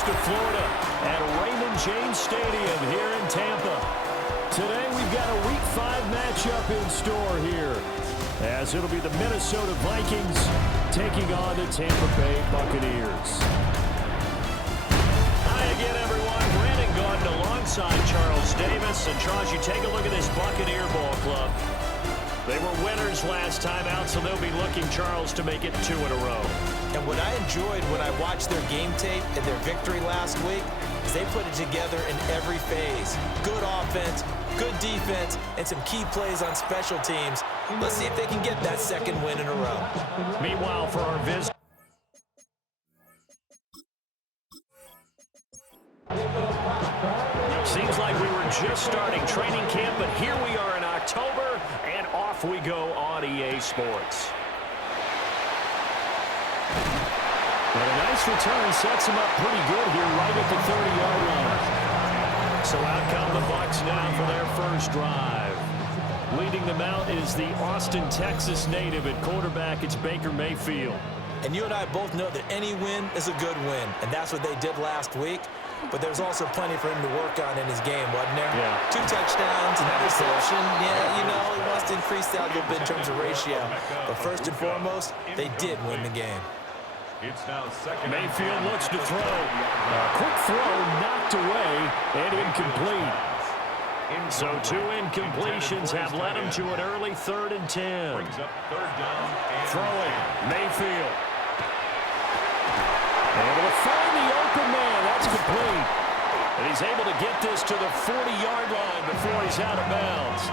coast of Florida at Raymond James Stadium here in Tampa. Today we've got a Week 5 matchup in store here, as it'll be the Minnesota Vikings taking on the Tampa Bay Buccaneers. Hi again, everyone. Brandon Gordon alongside Charles Davis. And Charles, you take a look at this Buccaneer ball club. They were winners last time out, so they'll be looking, Charles, to make it 2 in a row. And what I enjoyed when I watched their game tape and their victory last week is they put it together in every phase. Good offense, good defense, and some key plays on special teams. Let's see if they can get that second win in a row. Meanwhile, for our visit, seems like we were just starting training camp, but here we are in October, and off we go on EA Sports. But a nice return sets him up pretty good here right at the 30-yard line. So out come the Bucs now for their first drive. Leading them out is the Austin, Texas native. At quarterback, it's Baker Mayfield. And you and I both know that any win is a good win, and that's what they did last week. But there's also plenty for him to work on in his game, wasn't there? Yeah. 2 touchdowns, an interception. Yeah, you know, he wants to increase that a little bit in terms of ratio. But first and foremost, they did win the game. Mayfield looks to throw. A quick throw knocked away and incomplete. So 2 incompletions have led him to an early 3rd and 10. Throwing, Mayfield. Able to find the open man. That's complete. And he's able to get this to the 40-yard line before he's out of bounds.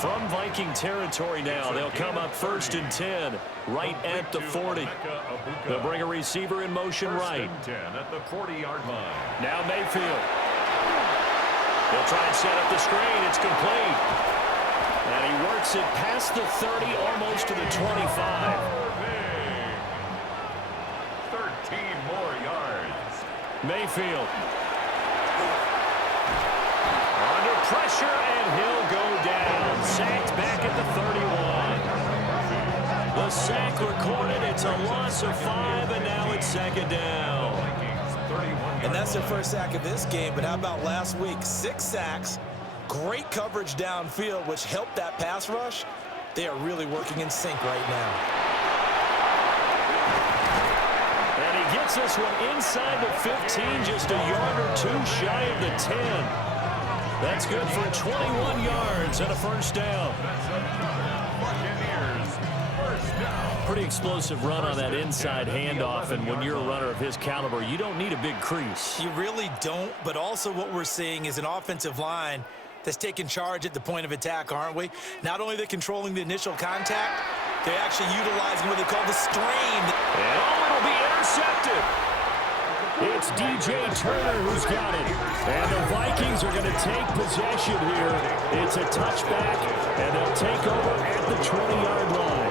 From Viking territory now, they'll come up 1st and 10, right at the 40. They'll bring a receiver in motion right. 10 at the 40-yard line. Now Mayfield. They'll try and set up the screen. It's complete. And he works it past the 30, almost to the 25. 13 more yards. Mayfield. Under pressure, and he'll go down. Sacked back at the 31. The sack recorded. It's a loss of 5, and now it's 2nd down. And that's their first sack of this game, but how about last week? 6 sacks, great coverage downfield, which helped that pass rush. They are really working in sync right now. And he gets this one inside the 15, just a yard or 2 shy of the 10. That's good for 21 yards and a first down. Buccaneers, first down. Pretty explosive run on that inside handoff, and when you're a runner of his caliber, you don't need a big crease. You really don't, but also what we're seeing is an offensive line that's taking charge at the point of attack, aren't we? Not only are they controlling the initial contact, they're actually utilizing what they call the strain. And it'll be intercepted. It's DJ Turner who's got it. And the Vikings are going to take possession here. It's a touchback, and they'll take over at the 20-yard line.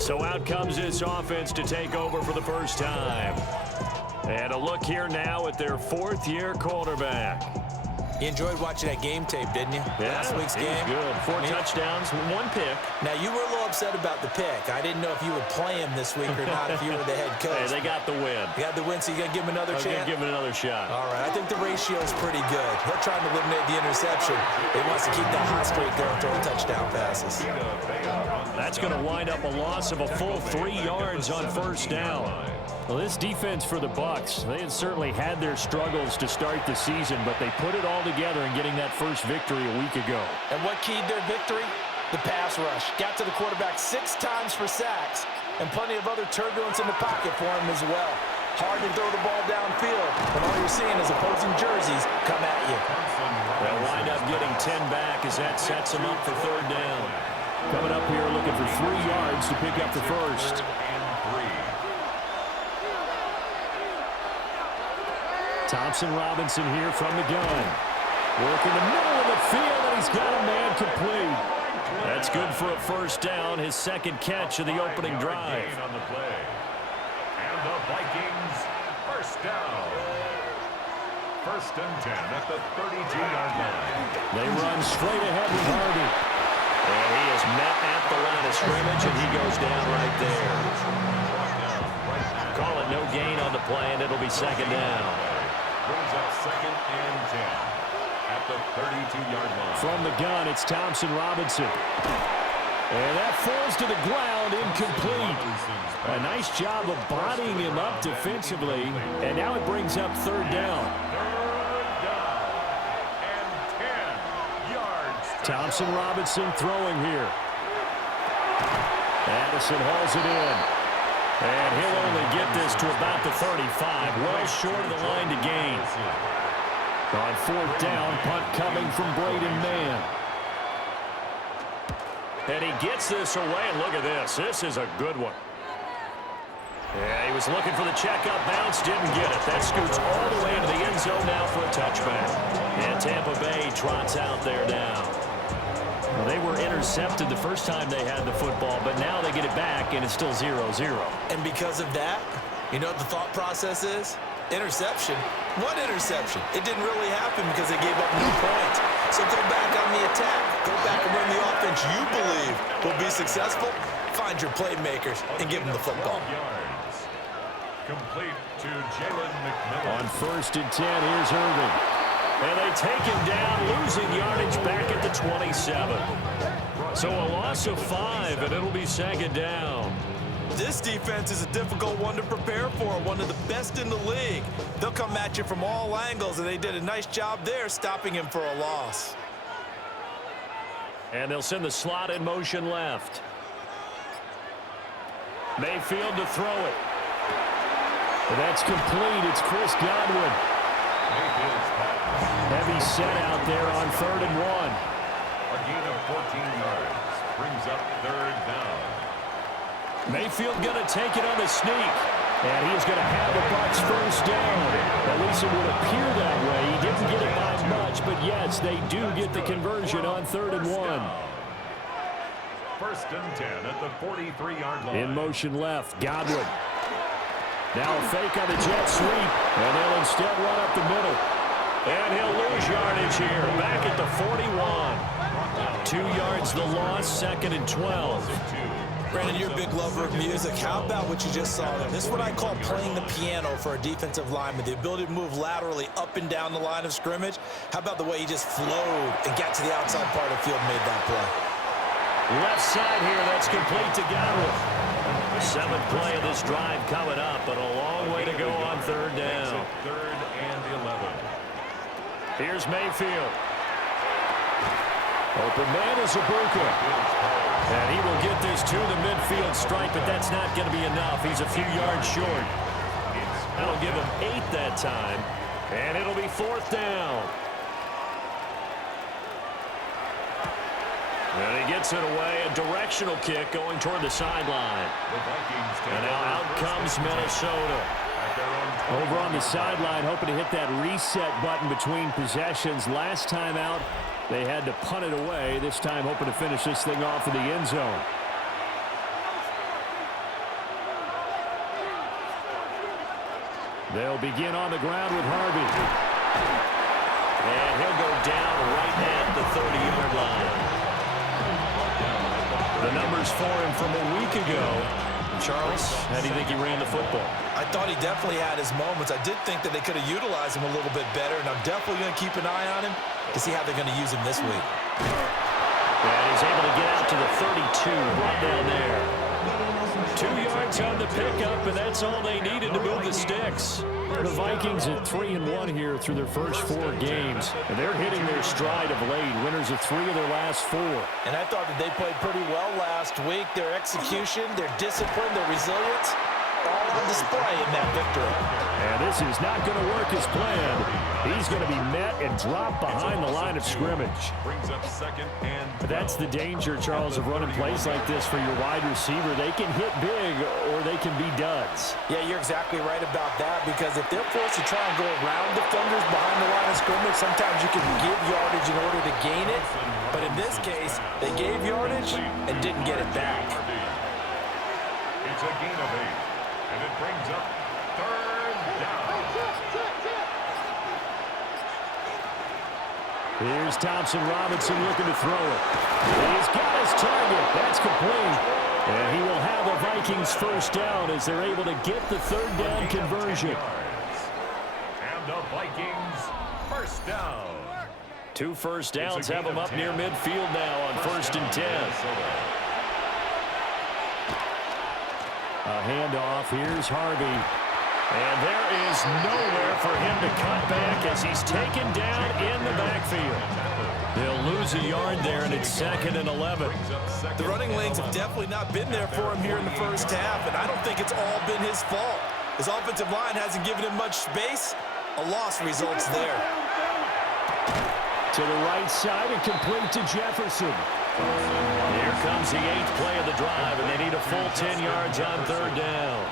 So out comes this offense to take over for the first time. And a look here now at their 4th-year quarterback. You enjoyed watching that game tape, didn't you? Yeah, Last week's it was game. good. 4 touchdowns, 1 pick. Now, you were a little upset about the pick. I didn't know if you would play him this week or not if you were the head coach. Hey, they got the win. You got the win, so you got to give him another chance? Give him another shot. All right, I think the ratio is pretty good. He'll try to eliminate the interception. He wants to keep that hot streak there and throw touchdown passes. That's going to wind up a loss of a full 3 yards on first down. Well, this defense for the Bucs, they had certainly had their struggles to start the season, but they put it all together in getting that first victory a week ago. And what keyed their victory? The pass rush. Got to the quarterback 6 times for sacks, and plenty of other turbulence in the pocket for him as well. Hard to throw the ball downfield, and all you're seeing is opposing jerseys come at you. They'll wind up getting 10 back as that sets them up for 3rd down. Coming up here looking for 3 yards to pick up the first. Thompson Robinson here from the gun. Work in the middle of the field, and he's got a man complete. That's good for a first down, his 2nd catch of the opening drive. On the play. And the Vikings, first down. First and 10 at the 32-yard line. They run straight ahead with Harvey. And he is met at the line of scrimmage, and he goes down right there. Call it no gain on the play, and it'll be second down. Brings up second and 10 at the 32-yard line. From the gun, it's Thompson Robinson. And that falls to the ground, incomplete. A nice job of bodying him up defensively, and now it brings up third down. Third down and 10 yards. Thompson Robinson throwing here. Addison hauls it in. And he'll only get this to about the 35, well short of the line to gain. On fourth down, punt coming from Braden Mann. And he gets this away, and look at this. This is a good one. Yeah, he was looking for the checkup bounce, didn't get it. That scoots all the way into the end zone now for a touchback. And Tampa Bay trots out there now. Well, they were intercepted the first time they had the football, but now they get it back, and it's still 0-0. And because of that, you know what the thought process is? Interception. What interception? It didn't really happen because they gave up new points. So go back on the attack. Go back and run the offense you believe will be successful. Find your playmakers and give them the football. Complete to Jalen McMillan. On first and 10, here's Irving. And they take him down, losing yardage back at the 27. So a loss of 5, and it'll be second down. This defense is a difficult one to prepare for, one of the best in the league. They'll come at you from all angles, and they did a nice job there stopping him for a loss. And they'll send the slot in motion left. Mayfield to throw it. That's complete. It's Chris Godwin. Mayfield's pass. Heavy set out there on 3rd and 1. A gain of 14 yards. Brings up third down. Mayfield going to take it on the sneak. And he's going to have the Bucs first down. At least it would appear that way. He didn't get it by much, but yes, they do get the conversion on 3rd and 1. First and 10 at the 43-yard line. In motion left, Godwin. Now a fake on the jet sweep, and they'll instead run up the middle. And he'll lose yardage here, back at the 41. 2 yards the loss, 2nd and 12. Brandon, you're a big lover of music. How about what you just saw there? This is what I call playing the piano for a defensive lineman. The ability to move laterally up and down the line of scrimmage. How about the way he just flowed and got to the outside part of the field and made that play? Left side here, that's complete to Godwin. The 7th play of this drive coming up, but a long way to go on 3rd down. 3rd and 11. Here's Mayfield. Open man is Ibuka. And he will get this to the midfield stripe, but that's not going to be enough. He's a few yards short. That'll give him 8 that time, and it'll be 4th down. And he gets it away, a directional kick going toward the sideline. And now out comes Minnesota. Over on the sideline, hoping to hit that reset button between possessions. Last time out, they had to punt it away. This time hoping to finish this thing off in the end zone. They'll begin on the ground with Harvey. And he'll go down right at the 30-yard line. The numbers for him from a week ago. Charles, how do you think he ran the football? I thought he definitely had his moments. I did think that they could have utilized him a little bit better, and I'm definitely going to keep an eye on him to see how they're going to use him this week. And he's able to get out to the 32, right down there. 2 yards on the pickup, and that's all they needed to move the sticks. The Vikings at 3-1 here through their first 4 games, and they're hitting their stride of late. Winners of 3 of their last 4. And I thought that they played pretty well last week. Their execution, their discipline, their resilience, all on display in that victory. And this is not going to work as planned. He's going to be met and dropped behind the line of scrimmage. Brings up 2nd and 12. That's the danger, Charles, of running plays like this for your wide receiver. They can hit big or they can be duds. Yeah, you're exactly right about that, because if they're forced to try and go around defenders behind the line of scrimmage, sometimes you can give yardage in order to gain it. But in this case, they gave yardage and didn't get it back. It's a gain of 8, and it brings up 3rd down. Here's Thompson Robinson looking to throw it. He's got his target. That's complete. And he will have a Vikings first down as they're able to get the third down conversion. And the Vikings first down. 2 first downs have them up near midfield now on 1st and 10. A handoff. Here's Harvey. And there is nowhere for him to cut back as he's taken down in the backfield. They'll lose a yard there, and it's 2nd and 11. The running lanes have definitely not been there for him here in the first half, and I don't think it's all been his fault. His offensive line hasn't given him much space. A loss results there. To the right side and complete to Jefferson. Here comes the 8th play of the drive, and they need a full 10 yards on 3rd down.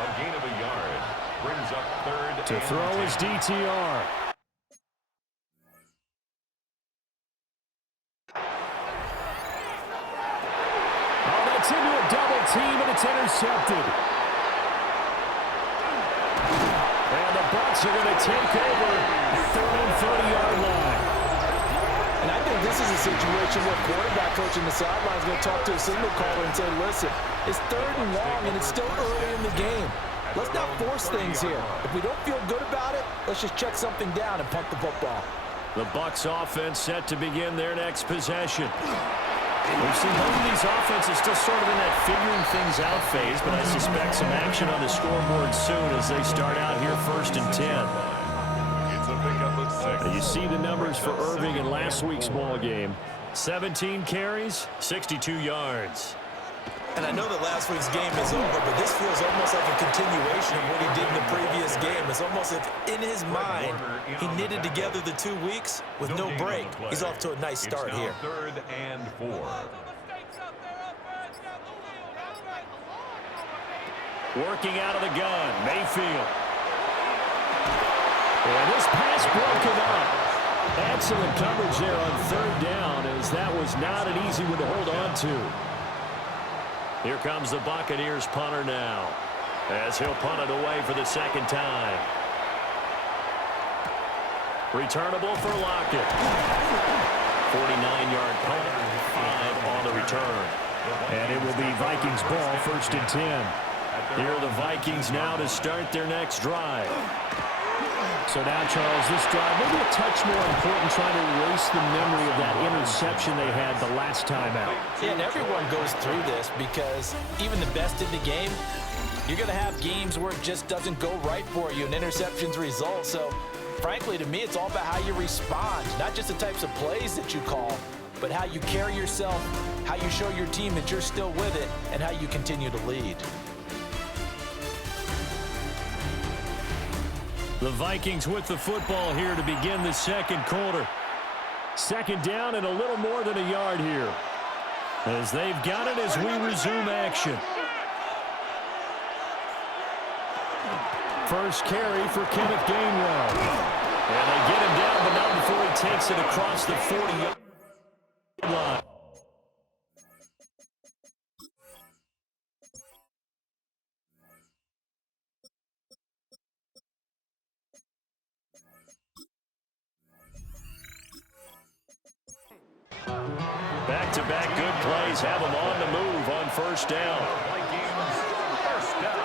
A gain of a yard brings up 3rd to throw his DTR. Oh, that's into a double team, and it's intercepted. And the Bucs are going to take over their own 30-yard line. And I think this is a situation where quarterback coach in the sideline is going to talk to a signal caller and say, listen, it's 3rd and long, and it's still early in the game. Let's not force things here. If we don't feel good about it, let's just check something down and punt the football. The Bucs offense set to begin their next possession. We've seen both of these offenses still sort of in that figuring things out phase, but I suspect some action on the scoreboard soon as they start out here 1st and 10. You see the numbers for Irving in last week's ball game. 17 carries, 62 yards. And I know that last week's game is over, but this feels almost like a continuation of what he did in the previous game. It's almost as if in his mind, he knitted together the 2 weeks with no break. He's off to a nice start here. 3rd and 4. Working out of the gun, Mayfield. And this pass broken up. Excellent coverage there on 3rd down, as that was not an easy one to hold on to. Here comes the Buccaneers punter now, as he'll punt it away for the 2nd time. Returnable for Lockett. 49-yard punt, 5 on the return. And it will be Vikings ball, 1st and 10. Here are the Vikings now to start their next drive. So now, Charles, this drive maybe a touch more important, trying to erase the memory of that interception they had the last time out. Yeah, and everyone goes through this because even the best in the game, you're going to have games where it just doesn't go right for you and interceptions result. So, frankly, to me, it's all about how you respond, not just the types of plays that you call, but how you carry yourself, how you show your team that you're still with it, and how you continue to lead. The Vikings with the football here to begin the 2nd quarter. 2nd down and a little more than a yard here, as they've got it as we resume action. First carry for Kenneth Gainwell. And they get him down, but not before he takes it across the 40-yard line. Back-to-back good plays have them on the move on 1st down. Vikings first down.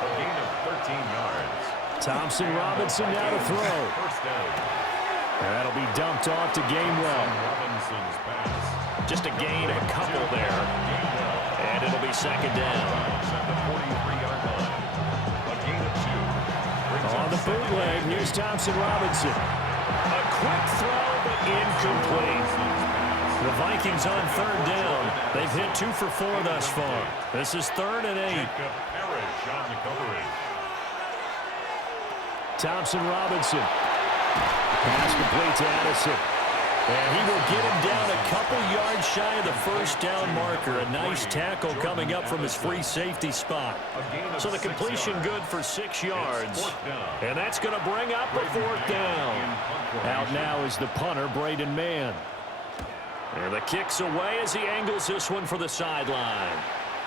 A gain of 13 yards. Thompson Robinson now to throw. First down. And that'll be dumped off to Gainwell. Robinson's pass. Just a gain of a couple there. And it'll be 2nd down. At the 43-yard line. A gain of 2. On the bootleg, here's Thompson Robinson. A quick throw, but incomplete. The Vikings on 3rd down. They've hit 2 for 4 thus far. This is 3rd and 8. Jacob Parrish on the coverage. Thompson Robinson. Pass complete to Addison. And he will get him down a couple yards shy of the 1st down marker. A nice tackle coming up from his free safety spot. So the completion good for 6 yards. And that's going to bring up a 4th down. Out now is the punter, Braden Mann. And the kick's away as he angles this one for the sideline.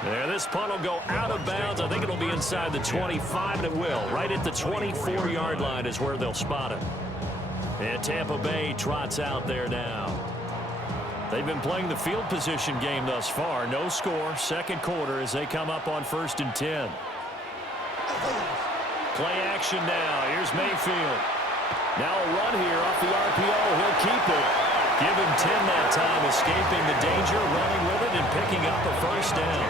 There, this punt will go out of bounds. I think it'll be inside the 25, and it will. Right at the 24-yard line is where they'll spot it. And Tampa Bay trots out there now. They've been playing the field position game thus far. No score, second quarter as they come up on 1st and 10. Play action now. Here's Mayfield. Now a run here off the RPO. He'll keep it. Give him 10 that time, escaping the danger, running with it, and picking up a first down.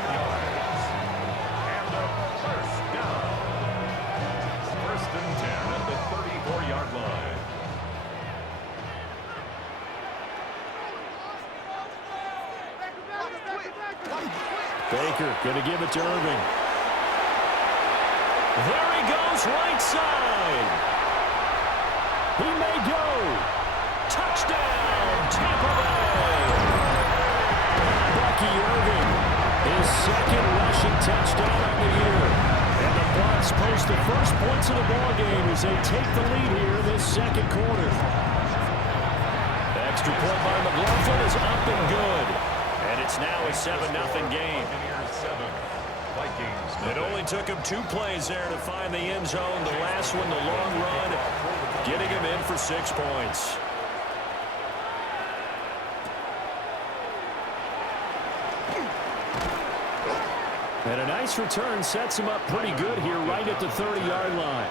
First and 10 at the 34-yard line. Baker going to give it to Irving. There he goes, right side. He may go. Touchdown, Tampa Bay. Bucky Irving, his second rushing touchdown of the year. And the Bucs post the first points of the ballgame as they take the lead here in this second quarter. The extra point by McLaughlin is up and good. And it's now a 7-0 game. It only took him 2 plays there to find the end zone. The last one, the long run, getting him in for 6 points. And a nice return sets him up pretty good here right at the 30-yard line.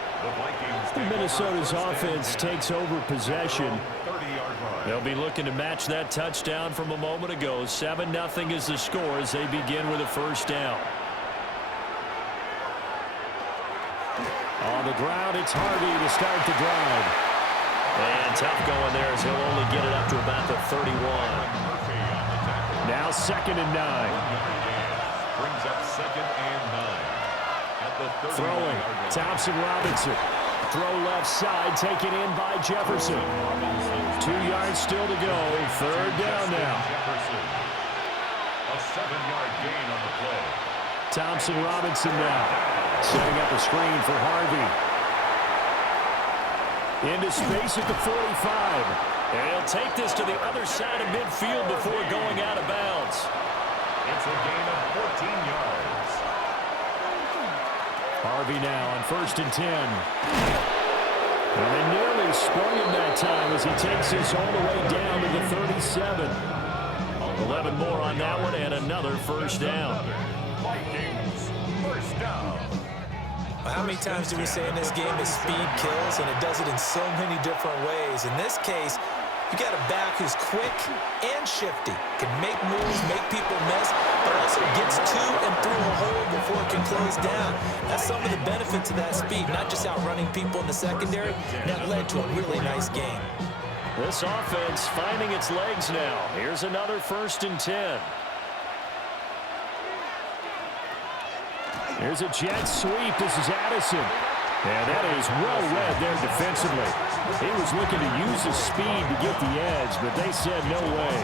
Minnesota's offense takes over possession. They'll be looking to match that touchdown from a moment ago. 7-0 is the score as they begin with a first down. On the ground, it's Harvey to start the drive. And tough going there as he'll only get it up to about the 31. Now 2nd and 9. Brings up 2nd and 9. At the 30. Throwing, Thompson Robinson. Throw left side, taken in by Jefferson. 2 yards still to go. 3rd down now. A 7-yard gain on the play. Thompson Robinson now. Setting up a screen for Harvey. Into space at the 45. And he'll take this to the other side of midfield before going out of bounds. It's a gain of 14 yards. Harvey now on 1st and 10. And they nearly sprung him that time as he takes this all the way down to the 37. 11 more on that one and another first down. Vikings, first down. How many times do we say in this game that speed kills, and it does it in so many different ways? In this case, you got a back who's quick and shifty, can make moves, make people miss, but also gets to and through a hole before it can close down. That's some of the benefits of that speed, not just outrunning people in the secondary. That led to a really nice game. This offense finding its legs now. Here's another 1st and 10. Here's a jet sweep. This is Addison. And that is well read there defensively. He was looking to use his speed to get the edge, but they said no way.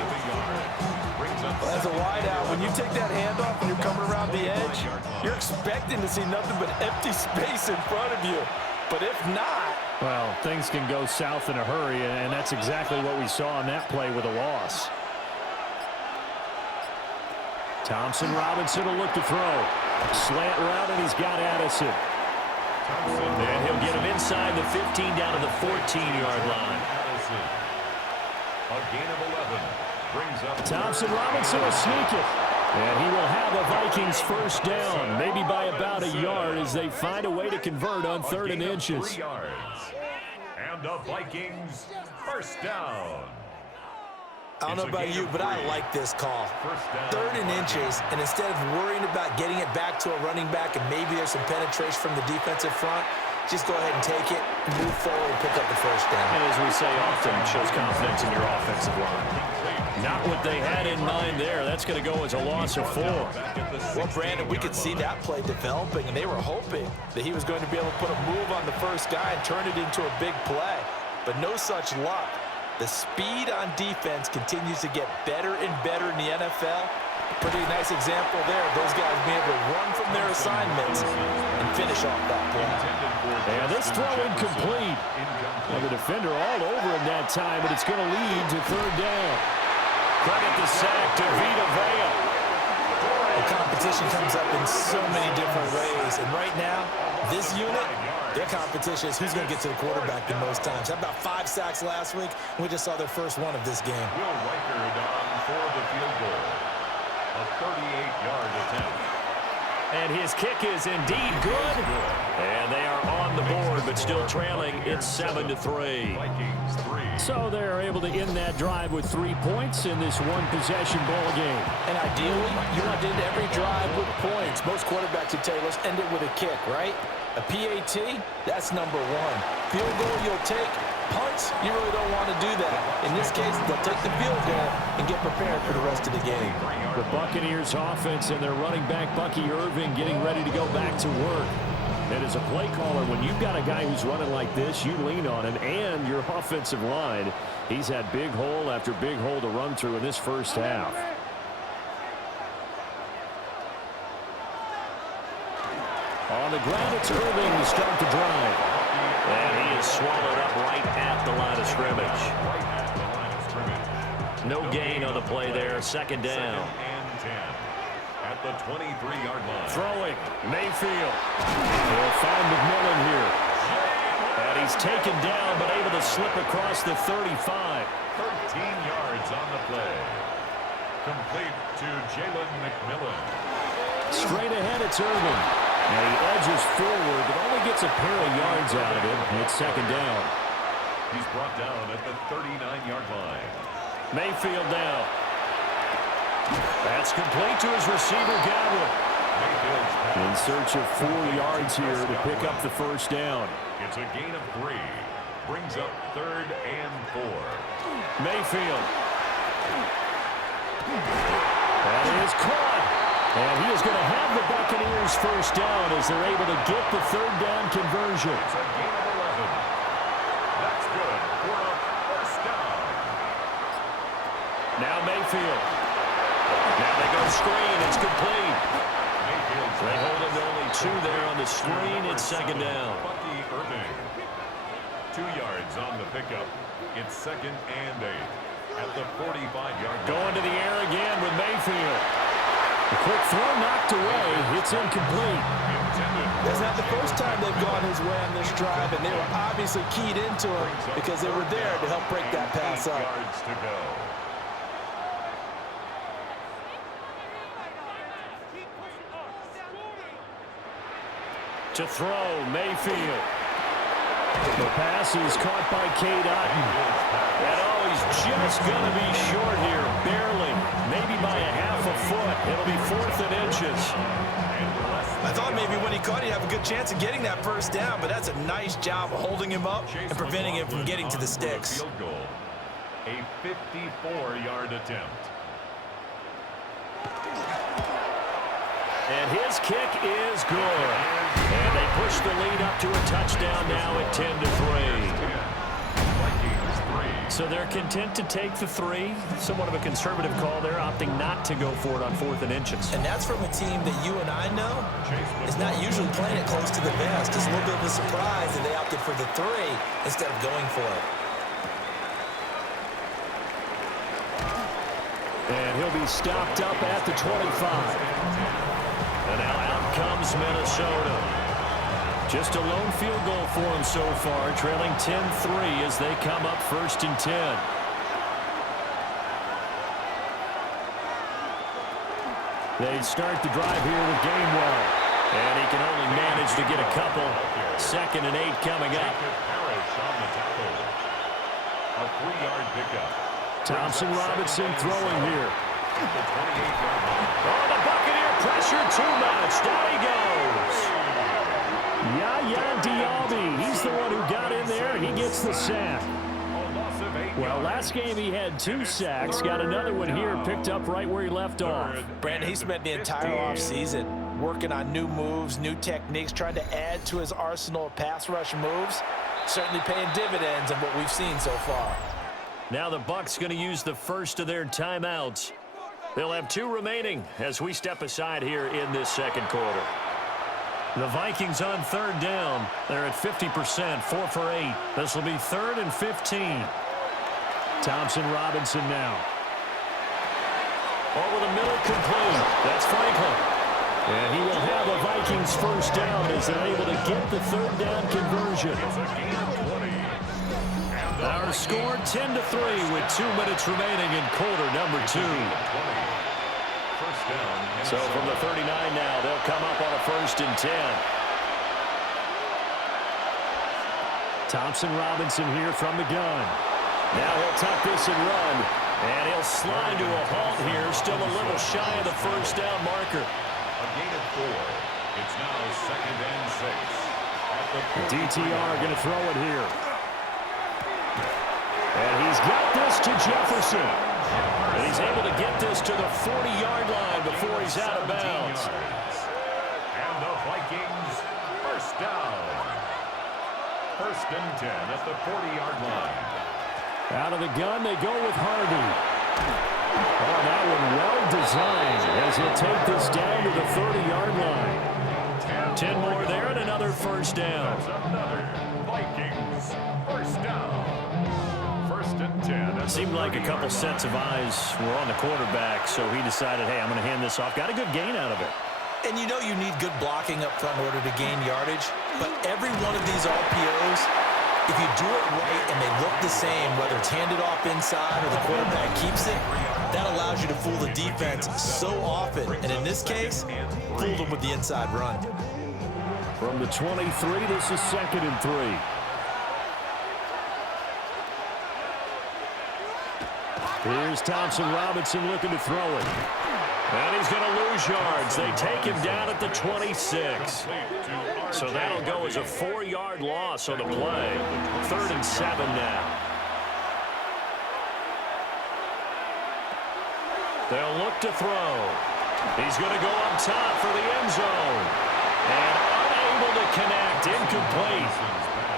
Well, as a wideout, when you take that handoff and you're coming around the edge, you're expecting to see nothing but empty space in front of you. But if not... Well, things can go south in a hurry, and that's exactly what we saw on that play with a loss. Thompson Robinson will look to throw. Slant route, and he's got Addison. And he'll get him inside the 15 down to the 14-yard line. A gain of 11 brings up Thompson Robinson will sneak it. And he will have a Vikings first down, maybe by about a yard as they find a way to convert on 3rd and inches. 3 yards. And the Vikings first down. I don't know about you, but I like this call. 3rd and inches, and instead of worrying about getting it back to a running back and maybe there's some penetration from the defensive front, just go ahead and take it, move forward, and pick up the first down. And as we say often, it shows confidence in your offensive line. Not what they had in mind there. That's going to go as a loss of 4. Well, Brandon, we could see that play developing, and they were hoping that he was going to be able to put a move on the first guy and turn it into a big play. But no such luck. The speed on defense continues to get better and better in the NFL. Pretty nice example there. Those guys being able to run from their assignments and finish off that play. And this throw incomplete. Well, the defender all over him that time, but it's going to lead to 3rd down. Credit the sack to Vita Vea. The competition comes up in so many different ways. And right now, this unit, Their competition is who's going to get to the quarterback the most times. How about 5 sacks last week? We just saw their first one of this game. Will Reichard on for the field goal. A 38-yard attempt. And his kick is indeed good. And they are on the board, but still trailing. It's 7-3. Vikings 3. So they're able to end that drive with 3 points in this one-possession ball game. And ideally, you want to end every drive with points. Most quarterbacks would tell you, let's end it with a kick, right? A PAT, that's number 1. Field goal you'll take. Punts, you really don't want to do that. In this case, they'll take the field goal and get prepared for the rest of the game. The Buccaneers offense and their running back, Bucky Irving, getting ready to go back to work. And as a play caller, when you've got a guy who's running like this, you lean on him and your offensive line. He's had big hole after big hole to run through in this first half. On the ground, it's Irving to start the drive. And he is swallowed up right at the line of scrimmage. No gain on the play there. Second down. At the 23-yard line. Throwing. Mayfield. He'll find McMillan here. And he's taken down, but able to slip across the 35. 13 yards on the play. Complete to Jalen McMillan. Straight ahead, it's Irving. And he edges forward, but only gets a pair of yards out of it. It's second down. He's brought down at the 39-yard line. Mayfield down. That's complete to his receiver, Godwin. In search of 4 yards here to pick up the first down. It's a gain of 3. Brings up 3rd and 4. Mayfield. That is caught. And he is going to have the Buccaneers first down as they're able to get the 3rd down conversion. It's a gain of 11. That's good for a first down. Now Mayfield. Now they go screen. It's complete. They hold him to only 2 there on the screen. It's second down. Bucky Irving. 2 yards on the pickup. It's 2nd and 8 at the 45-yard line. Going to the air again with Mayfield. A quick throw knocked away. It's incomplete. That's not the first time they've gone his way on this drive, and they were obviously keyed into him because they were there to help break that pass up. 8 yards to go. To throw, Mayfield. The pass is caught by Cade Otton. And he's just going to be short here, barely, maybe by a half a foot. It'll be 4th and inches. I thought maybe when he caught, he'd have a good chance of getting that first down, but that's a nice job of holding him up and preventing him from getting to the sticks. Field goal. A 54-yard attempt. And his kick is good. And they push the lead up to a touchdown now at 10-3. So they're content to take the 3. Somewhat of a conservative call there, opting not to go for it on 4th and inches. And that's from a team that you and I know is not usually playing it close to the vest. It's a little bit of a surprise that they opted for the 3 instead of going for it. And he'll be stopped up at the 25. And now out comes Minnesota. Just a lone field goal for them so far, trailing 10-3 as they come up 1st and 10. They start the drive here with Gainwell. And he can only manage to get a couple. 2nd and 8 coming up. A 3-yard pickup. Thompson Robinson throwing here. Oh, the Buccaneer pressure too much. Down he goes. Yaya Diaby, he's the one who got in there. He gets the sack. Well, last game he had 2 sacks. Got another one here, picked up right where he left off. Brandon, he spent the entire offseason working on new moves, new techniques, trying to add to his arsenal of pass rush moves. Certainly paying dividends in what we've seen so far. Now the Bucs going to use the first of their timeouts. They'll have 2 remaining as we step aside here in this second quarter. The Vikings on 3rd down. They're at 50%, 4 for 8. This will be 3rd and 15. Thompson Robinson now. Over the middle, complete. That's Franklin. And he will have a Vikings first down as they're able to get the third down conversion. Our score 10-3 with 2 minutes remaining in quarter number 2. So from the 39 now, they'll come up on a 1st and 10. Thompson Robinson here from the gun. Now he'll tuck this and run. And he'll slide to a halt here, still a little shy of the first down marker. A gain of 4. It's now 2nd and 6. The DTR going to throw it here. And he's got this to Jefferson. And he's able to get this to the 40-yard line before he's out of bounds. And the Vikings first down. 1st and 10 at the 40-yard line. Out of the gun, they go with Harvey. Oh, that one well designed as he'll take this down to the 30-yard line. 10 more there and another first down. That's another Vikings first down. 1st and 10. It seemed like a couple sets of eyes were on the quarterback, so he decided, hey, I'm going to hand this off. Got a good gain out of it. And you know you need good blocking up front in order to gain yardage. But every one of these RPOs, if you do it right and they look the same, whether it's handed off inside or the quarterback keeps it, that allows you to fool the defense so often. And in this case, fooled them with the inside run. From the 23, this is 2nd and 3. Here's Thompson Robinson looking to throw it. And he's going to lose yards. They take him down at the 26. So that'll go as a 4-yard loss on the play. 3rd and 7 now. They'll look to throw. He's going to go up top for the end zone. And unable to connect. Incomplete.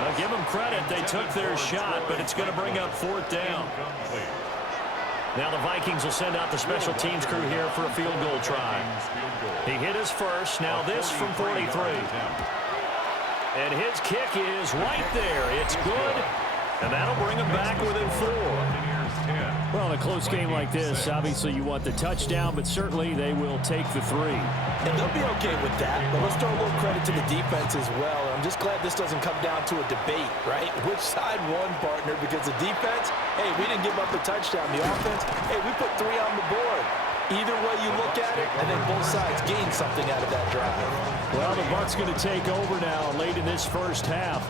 I'll give them credit. They took their shot, but it's going to bring up 4th down. Now the Vikings will send out the special teams crew here for a field goal try. He hit his first. Now this from 43. And his kick is right there. It's good. And that'll bring him back within 4. Well, in a close game like this, obviously you want the touchdown, but certainly they will take the 3. And they'll be okay with that, but let's throw a little credit to the defense as well. I'm just glad this doesn't come down to a debate, right? Which side won, partner? Because the defense, hey, we didn't give up a touchdown. The offense, hey, we put 3 on the board. Either way you look at it, and then both sides gain something out of that drive. Well, the Bucs going to take over now late in this first half.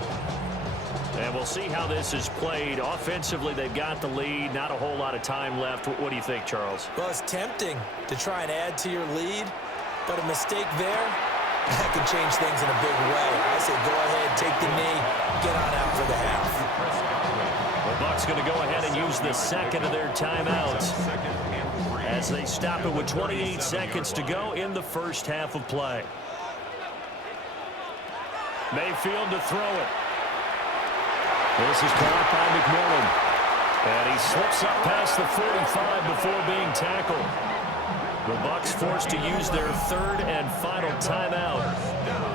And we'll see how this is played. Offensively, they've got the lead. Not a whole lot of time left. What do you think, Charles? Well, it's tempting to try and add to your lead, but a mistake there, that can change things in a big way. I say go ahead, take the knee, get on out for the half. The Bucs going to go ahead and use the second of their timeouts as they stop it with 28 seconds to go in the first half of play. Mayfield to throw it. This is caught by McMillan. And he slips up past the 45 before being tackled. The Bucs forced to use their 3rd and final timeout.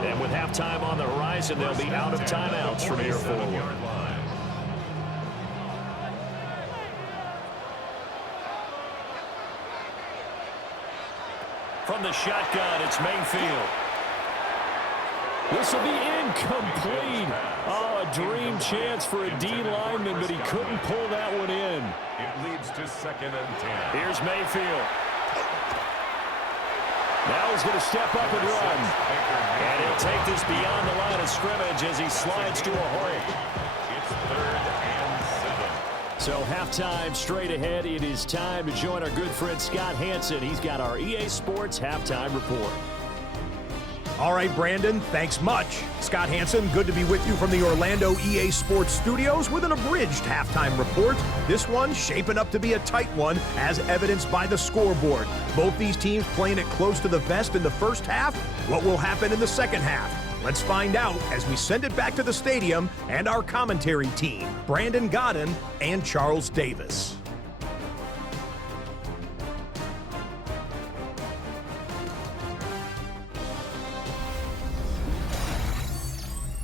And with halftime on the horizon, they'll be out of timeouts from here forward. From the shotgun, it's Mayfield. This will be incomplete. Oh, a dream chance for a D lineman, but he couldn't pull that one in. It leads to 2nd and 10. Here's Mayfield. Now he's going to step up and run. And he'll take this beyond the line of scrimmage as he slides to a hold. It's 3rd and 7. So halftime straight ahead. It is time to join our good friend Scott Hanson. He's got our EA Sports halftime report. All right, Brandon, thanks much. Scott Hanson, good to be with you from the Orlando EA Sports Studios with an abridged halftime report. This one shaping up to be a tight one, as evidenced by the scoreboard. Both these teams playing it close to the vest in the first half. What will happen in the second half? Let's find out as we send it back to the stadium and our commentary team, Brandon Godden and Charles Davis.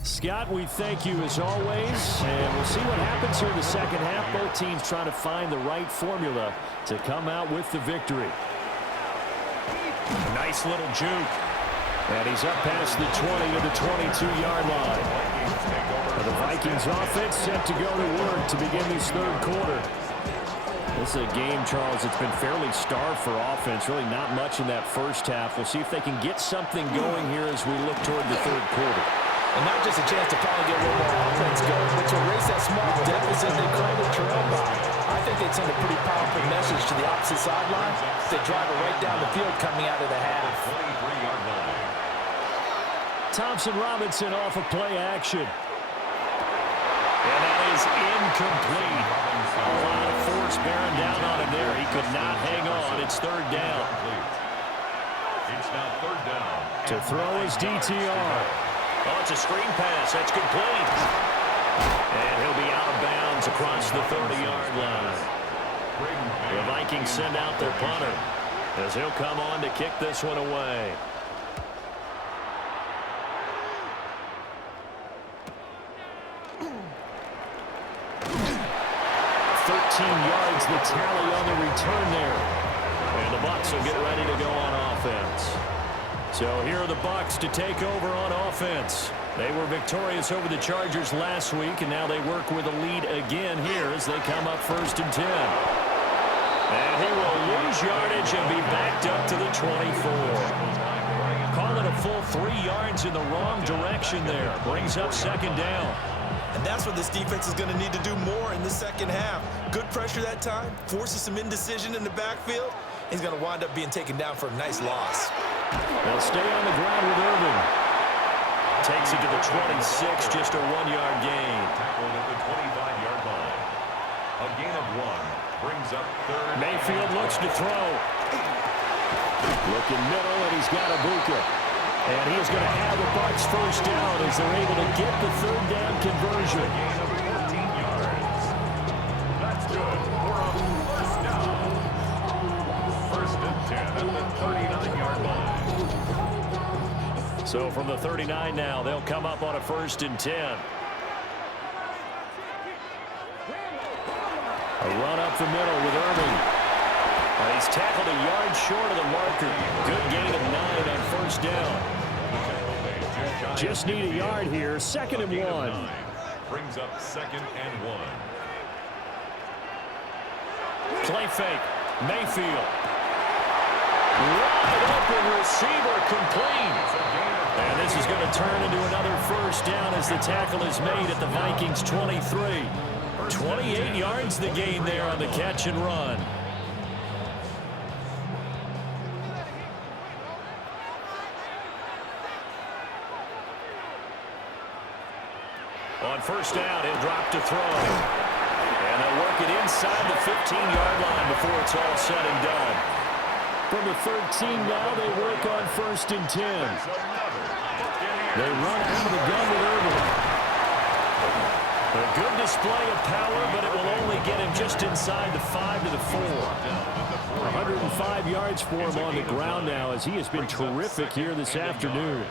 Scott, we thank you as always, and we'll see what happens here in the second half. Both teams trying to find the right formula to come out with the victory. Nice little juke. And he's up past the 20 to the 22-yard line. The Vikings offense set to go to work to begin this third quarter. This is a game, Charles, it's been fairly starved for offense. Really not much in that first half. We'll see if they can get something going here as we look toward the third quarter. And not just a chance to finally get a little more offense going, but to erase that small deficit they currently trail by. I think they'd send a pretty powerful message to the opposite sideline. They drive it right down the field coming out of the half. Thompson Robinson off of play action. And that is incomplete. A lot of force bearing down on him there. He could not hang on. It's third down. It's now third down. To throw his DTR. Oh, it's a screen pass. That's complete. And he'll be out of bounds across the 30-yard line. The Vikings send out their punter as he'll come on to kick this one away. 13 yards the tally on the return there. And the Bucs will get ready to go on offense. So here are the Bucs to take over on offense. They were victorious over the Chargers last week, and now they work with a lead again here as they come up 1st and 10. And he will lose yardage and be backed up to the 24. Call it a full 3 yards in the wrong direction there. Brings up 2nd down. And that's what this defense is going to need to do more in the second half. Good pressure that time, forces some indecision in the backfield. He's going to wind up being taken down for a nice loss. They'll stay on the ground with Irvin. Takes it to the 26, just a 1-yard gain. Tackled at the 25-yard line. A gain of 1 brings up third. Mayfield looks to throw. Looking middle, and he's got Ibuka. And he is going to have the Bucs first down as they're able to get the third down conversion. A gain of 14 yards. That's good for a first down. 1st and 10 at the 39-yard line. So from the 39 now, they'll come up on a 1st and 10. A run up the middle with Irving. He's tackled a yard short of the marker. Good gain of 9 on 1st down. Just need a yard here. 2nd and 1. Brings up 2nd and 1. Play fake. Mayfield. Wide open receiver complete. And this is going to turn into another 1st down as the tackle is made at the Vikings 23. 28 yards the gain there on the catch and run. On 1st down, he'll drop to throw. And they'll work it inside the 15-yard line before it's all said and done. From the 13 now, they work on 1st and 10. They run out of the gun with Irvin. A good display of power, but it will only get him just inside the 5 to the 4. 105 yards for him on the ground now as he has been terrific here this afternoon.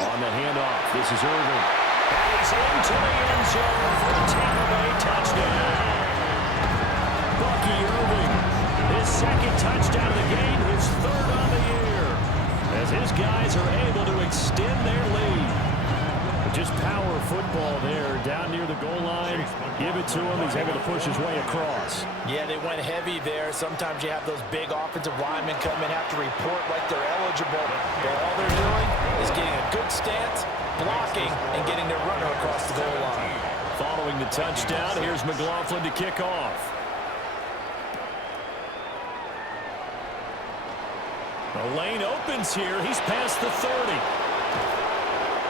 On the handoff, this is Irvin. And he's into the end zone for a Tampa Bay touchdown. Bucky Irving, his 2nd touchdown of the game, his 3rd on the year. As his guys are able to extend their lead. Just power football there, down near the goal line. Give it to him, he's able to push his way across. Yeah, they went heavy there. Sometimes you have those big offensive linemen come in, have to report like they're eligible. But all they're doing is getting a good stance, blocking, and getting their runner across the goal line. Following the touchdown, here's McLaughlin to kick off. The lane opens here. He's past the 30.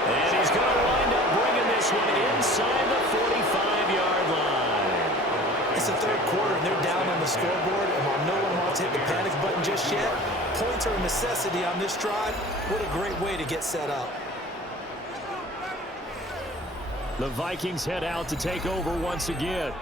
And he's going to wind up bringing this one inside the 45-yard line. It's the third quarter, and they're down on the scoreboard. And while no one wants to hit the panic button just yet, points are a necessity on this drive. What a great way to get set up. The Vikings head out to take over once again.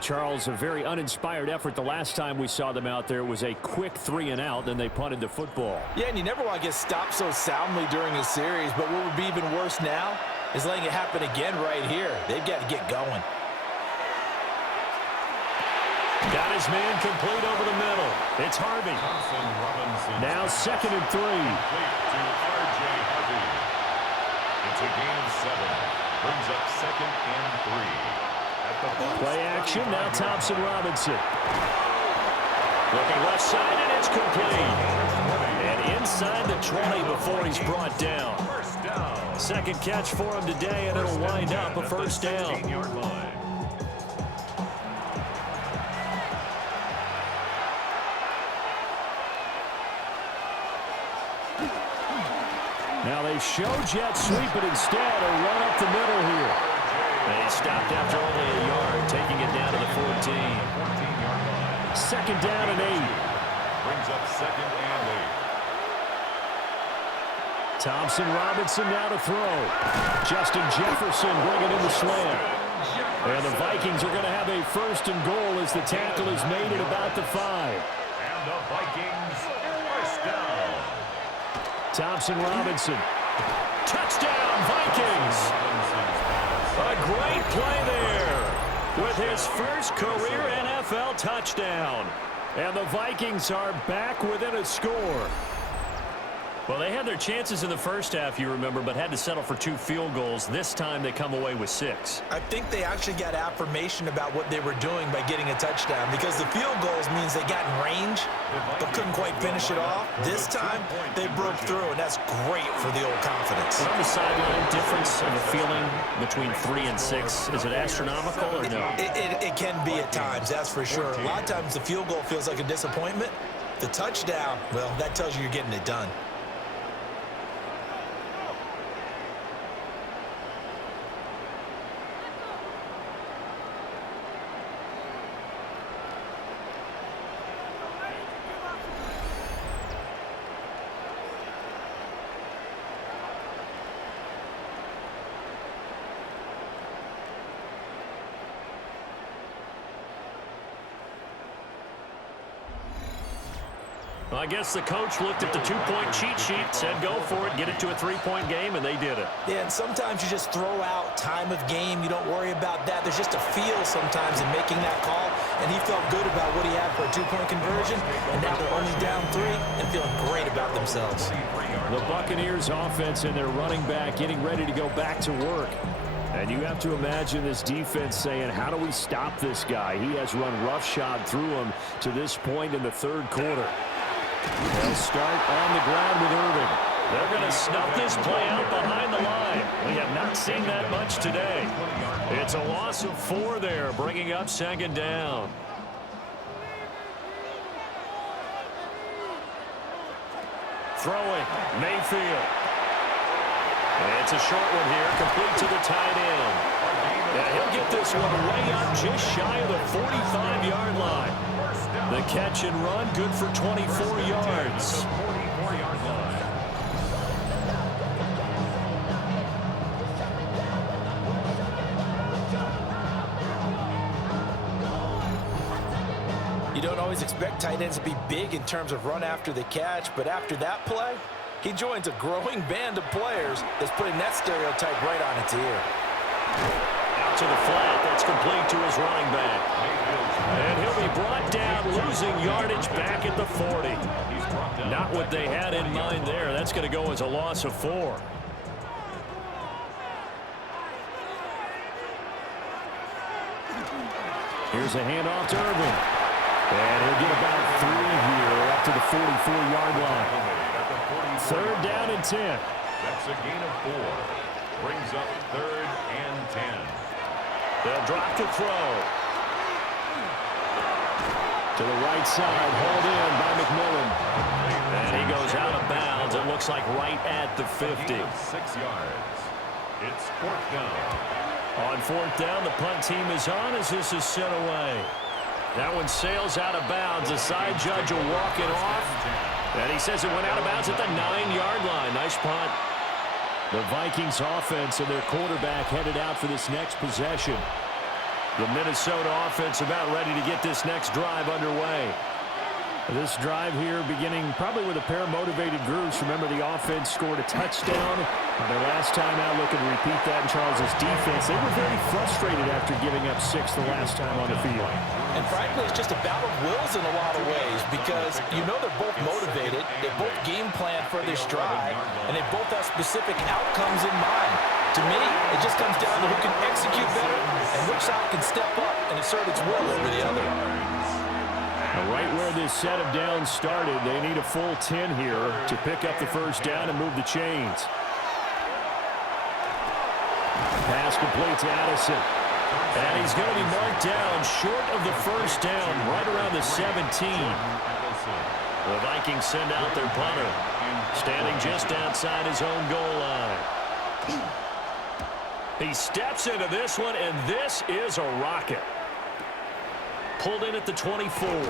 Charles, a very uninspired effort the last time we saw them out there. It was a quick 3-and-out, then they punted the football. Yeah, and you never want to get stopped so soundly during a series, but what would be even worse now is letting it happen again right here. They've got to get going. Got his man complete over the middle. It's Harvey. Now 2nd and 3. To R.J. Harvey. It's a gain of 7. Brings up 2nd and 3. At the Play action. Now Thompson Robinson. Looking left side, and it's complete. And inside the 20 before he's brought down. first down. Second catch for him today, and it'll wind up a first down. 16-yard line. Now they show jet sweep, but instead a run up the middle here. And he stopped after only a yard, taking it down to the 14. 14-yard line. 2nd down and 8. Brings up 2nd and 8. Thompson Robinson now to throw. Justin Jefferson bringing in the slam. And the Vikings are going to have a 1st and goal as the tackle is made at about the 5. And the Vikings first down. Thompson Robinson. Touchdown, Vikings! A great play there with his first career NFL touchdown. And the Vikings are back within a score. Well, they had their chances in the first half, you remember, but had to settle for 2 field goals. This time they come away with 6. I think they actually got affirmation about what they were doing by getting a touchdown, because the field goals means they got in range but couldn't quite finish it off. This time they broke through, and that's great for the old confidence. On the sideline, difference of a feeling between 3 and 6, is it astronomical or no? It can be at times, that's for sure. A lot of times the field goal feels like a disappointment. The touchdown, well, that tells you you're getting it done. Well, I guess the coach looked at the 2-point cheat sheet, said go for it, get it to a 3-point game, and they did it. Yeah, and sometimes you just throw out time of game. You don't worry about that. There's just a feel sometimes in making that call, and he felt good about what he had for a 2-point conversion, and now they're only down 3 and feeling great about themselves. The Buccaneers offense and their running back getting ready to go back to work. And you have to imagine this defense saying, how do we stop this guy? He has run roughshod through him to this point in the 3rd quarter. They'll start on the ground with Irving. They're going to snuff this play out behind the line. We have not seen that much today. It's a loss of 4 there, bringing up 2nd down. Throwing, Mayfield. It's a short one here, complete to the tight end. And he'll get this one way up just shy of the 45-yard line. The catch and run, good for 24 yards. 44-yard line. You don't always expect tight ends to be big in terms of run after the catch, but after that play, he joins a growing band of players that's putting that stereotype right on its ear. Out to the flat, that's complete to his running back. And he'll be brought down, losing yardage back at the 40. Not what they had in mind there. That's going to go as a loss of 4. Here's a handoff to Irving. And he'll get about 3 here up to the 44-yard line. 3rd down and 10. That's a gain of 4. Brings up 3rd and 10. They'll drop to throw. To the right side, hauled in by McMillan. And he goes out of bounds. It looks like right at the 50. 6 yards. It's 4th down. On 4th down, the punt team is on as this is sent away. That one sails out of bounds. The side judge will walk it off. And he says it went out of bounds at the 9-yard line. Nice punt. The Vikings offense and their quarterback headed out for this next possession. The Minnesota offense about ready to get this next drive underway. This drive here beginning probably with a pair of motivated groups. Remember, the offense scored a touchdown Their last time out, looking to repeat that in Charles's defense. They were very frustrated after giving up 6 the last time on the field. And frankly, it's just a battle of wills in a lot of ways because you know they're both motivated, they both game plan for this drive, and they both have specific outcomes in mind. To me, it just comes down to who can execute better and which side can step up and assert its will over the other. Right where this set of downs started, they need a full 10 here to pick up the first down and move the chains. Pass complete to Addison. And he's going to be marked down short of the first down, right around the 17. The Vikings send out their punter, standing just outside his own goal line. He steps into this one, and this is a rocket. Pulled in at the 24. They'll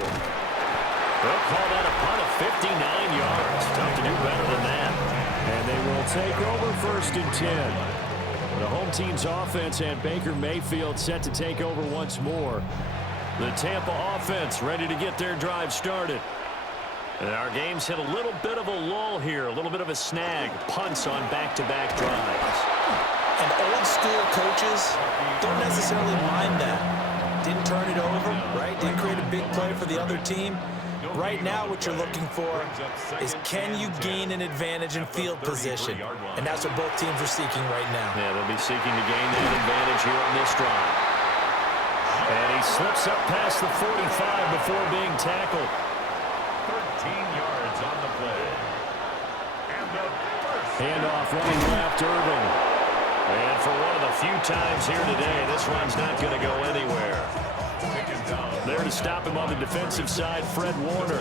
call that a punt of 59 yards. Tough to do better than that. And they will take over first and 10. The home team's offense and Baker Mayfield set to take over once more. The Tampa offense ready to get their drive started. And our game's hit a little bit of a lull here, a little bit of a snag. Punts on back-to-back drives. And old-school coaches don't necessarily mind that. Didn't turn it over, right? Didn't create a big play for the other team. Right now, what you're looking for is can you gain an advantage in field position? And that's what both teams are seeking right now. Yeah, they'll be seeking to gain that advantage here on this drive. And he slips up past the 45 before being tackled. 13 yards on the play. And the first Handoff running left, Irvin. And for one of the few times here today, this run's not going to go anywhere. There to stop him on the defensive side, Fred Warner.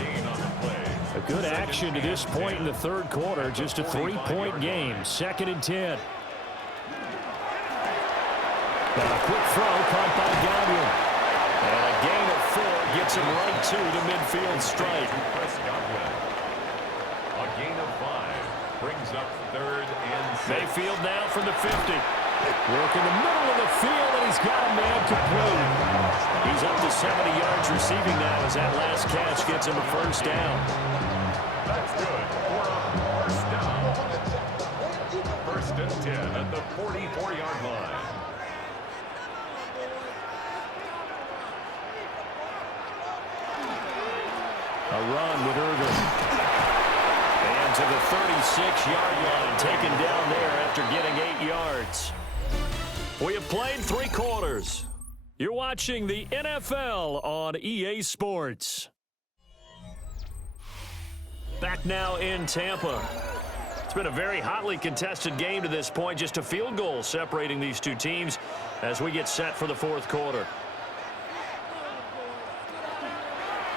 A good action to this point in the third quarter. Just a 3-point game. 2nd and 10. Now a quick throw caught by Godwin. And a gain of 4 gets him right to the midfield stripe. A gain of 5 brings up 3rd and 6. Mayfield now from the 50. Work in the middle of the field, and he's got a man complete. He's up to 70 yards receiving now as that last catch gets him a first down. That's good for a first down. 1st and 10 at the 44-yard line. A run with Irvin. And to the 36-yard line, taken down there after getting 8 yards. We have played 3 quarters. You're watching the NFL on EA Sports. Back now in Tampa. It's been a very hotly contested game to this point. Just a field goal separating these two teams as we get set for the 4th quarter.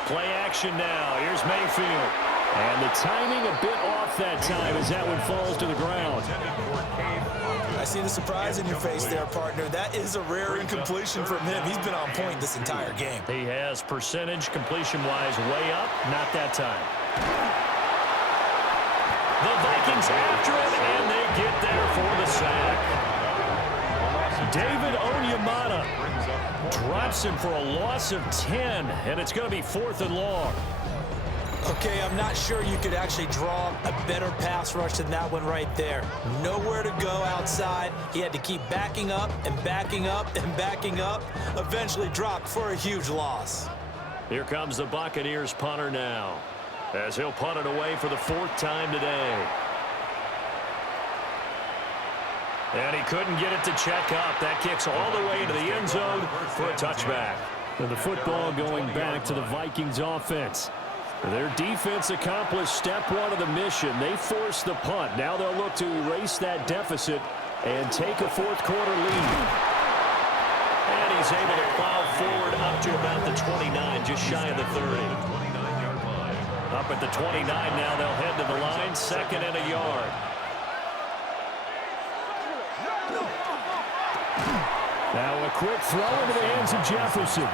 Play action now. Here's Mayfield. And the timing a bit off that time as that one falls to the ground. I see the surprise in your face there, partner. That is a rare incompletion from him. He's been on point this entire game. He has percentage completion-wise way up. Not that time. The Vikings after him, and they get there for the sack. David Onyemata drops him for a loss of 10, and it's going to be 4th and long. Okay, I'm not sure you could actually draw a better pass rush than that one right there. Nowhere to go outside. He had to keep backing up and backing up and backing up. Eventually dropped for a huge loss. Here comes the Buccaneers punter now, as he'll punt it away for the 4th time today. And he couldn't get it to check up. That kicks all the way into the end zone for a touchback. And the football going back to the Vikings offense. Their defense accomplished step 1 of the mission. They forced the punt. Now they'll look to erase that deficit and take a 4th quarter lead. And he's able to plow forward up to about the 29, just shy of the 30. Up at the 29 now, they'll head to the line, 2nd and a yard. Now a quick throw into the hands of Jefferson.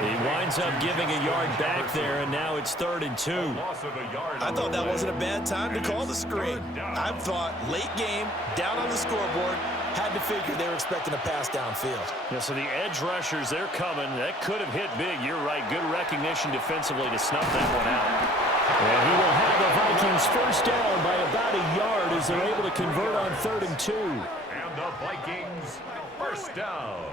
He winds up giving a yard back there, and now it's 3rd and 2. I thought that wasn't a bad time to call the screen. I thought late game, down on the scoreboard, had to figure they were expecting a pass downfield. Yeah, so the edge rushers, they're coming. That could have hit big. You're right. Good recognition defensively to snuff that one out. And he will have the Vikings first down by about a yard as they're able to convert on 3rd and 2. And the Vikings first down.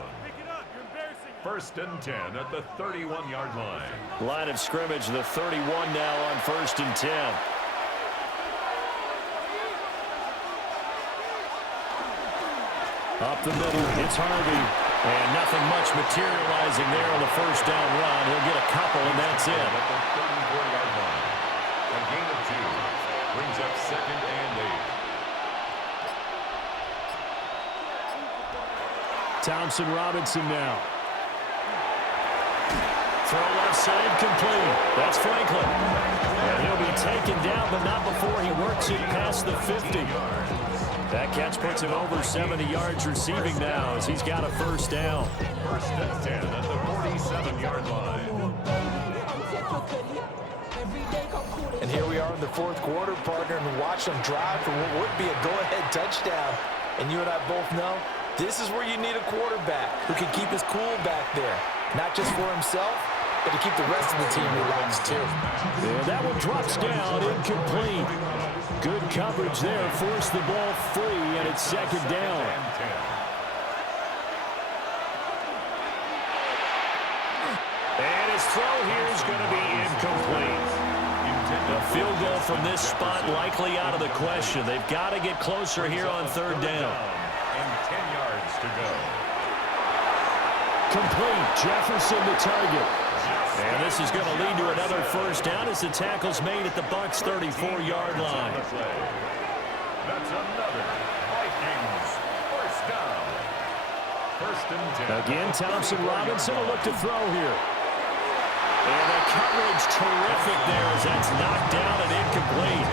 1st and 10 at the 31-yard line. Line of scrimmage, the 31 now on 1st and 10. Up the middle, it's Harvey. And nothing much materializing there on the first down run. He'll get a couple, and that's it. At the 34-yard line. A gain of 2 brings up 2nd and 8. Thompson Robinson now. Throw left side, complete. That's Franklin. And he'll be taken down, but not before he works it past the 50. That catch puts him over 70 yards receiving now as he's got a first down. 1st and 10 at the 47-yard line. And here we are in the 4th quarter, partner, and watch them drive for what would be a go-ahead touchdown. And you and I both know this is where you need a quarterback who can keep his cool back there. Not just for himself, but to keep the rest of the team relaxed too. Yeah, that one drops down, incomplete. Good coverage there, forced the ball free, and it's 2nd down. And his throw here is going to be incomplete. A field goal from this spot likely out of the question. They've got to get closer here on 3rd down. And 10 yards to go. Complete. Jefferson the target. And this is going to lead to another first down as the tackle's made at the Bucs' 34-yard line. That's another Vikings first down. 1st and 10. Again, Thompson Robinson will look to throw here. And the coverage terrific there as that's knocked down and incomplete.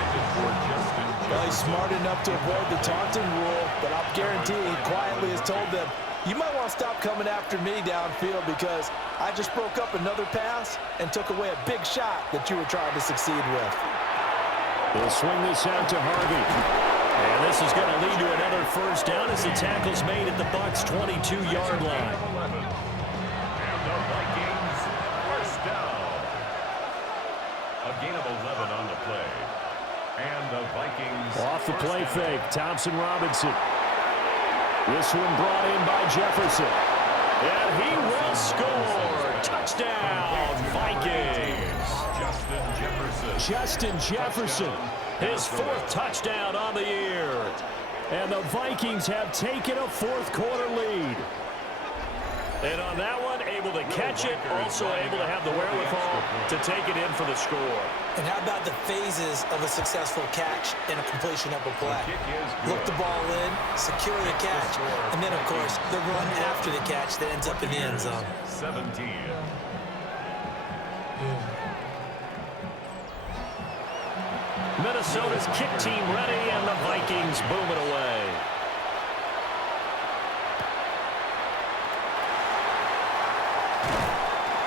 Well, he's smart enough to avoid the taunting rule, but I'll guarantee he quietly has told them, you might want to stop coming after me downfield because I just broke up another pass and took away a big shot that you were trying to succeed with. They'll swing this out to Harvey. And this is going to lead to another first down as the tackle's made at the Bucs' 22-yard line. And the Vikings first down. A gain of 11 on the play. And the Vikings off the play fake, Thompson Robinson. This one brought in by Jefferson. And he will score. Touchdown, Vikings. Justin Jefferson, his 4th touchdown on the year. And the Vikings have taken a 4th quarter lead. And on that one, able to catch it, also able to have the wherewithal to take it in for the score. And how about the phases of a successful catch and a completion of a play? Look the ball in, secure the catch, and then, of course, the run after the catch that ends up in the end zone. 17. Minnesota's kick team ready, and the Vikings boom it away.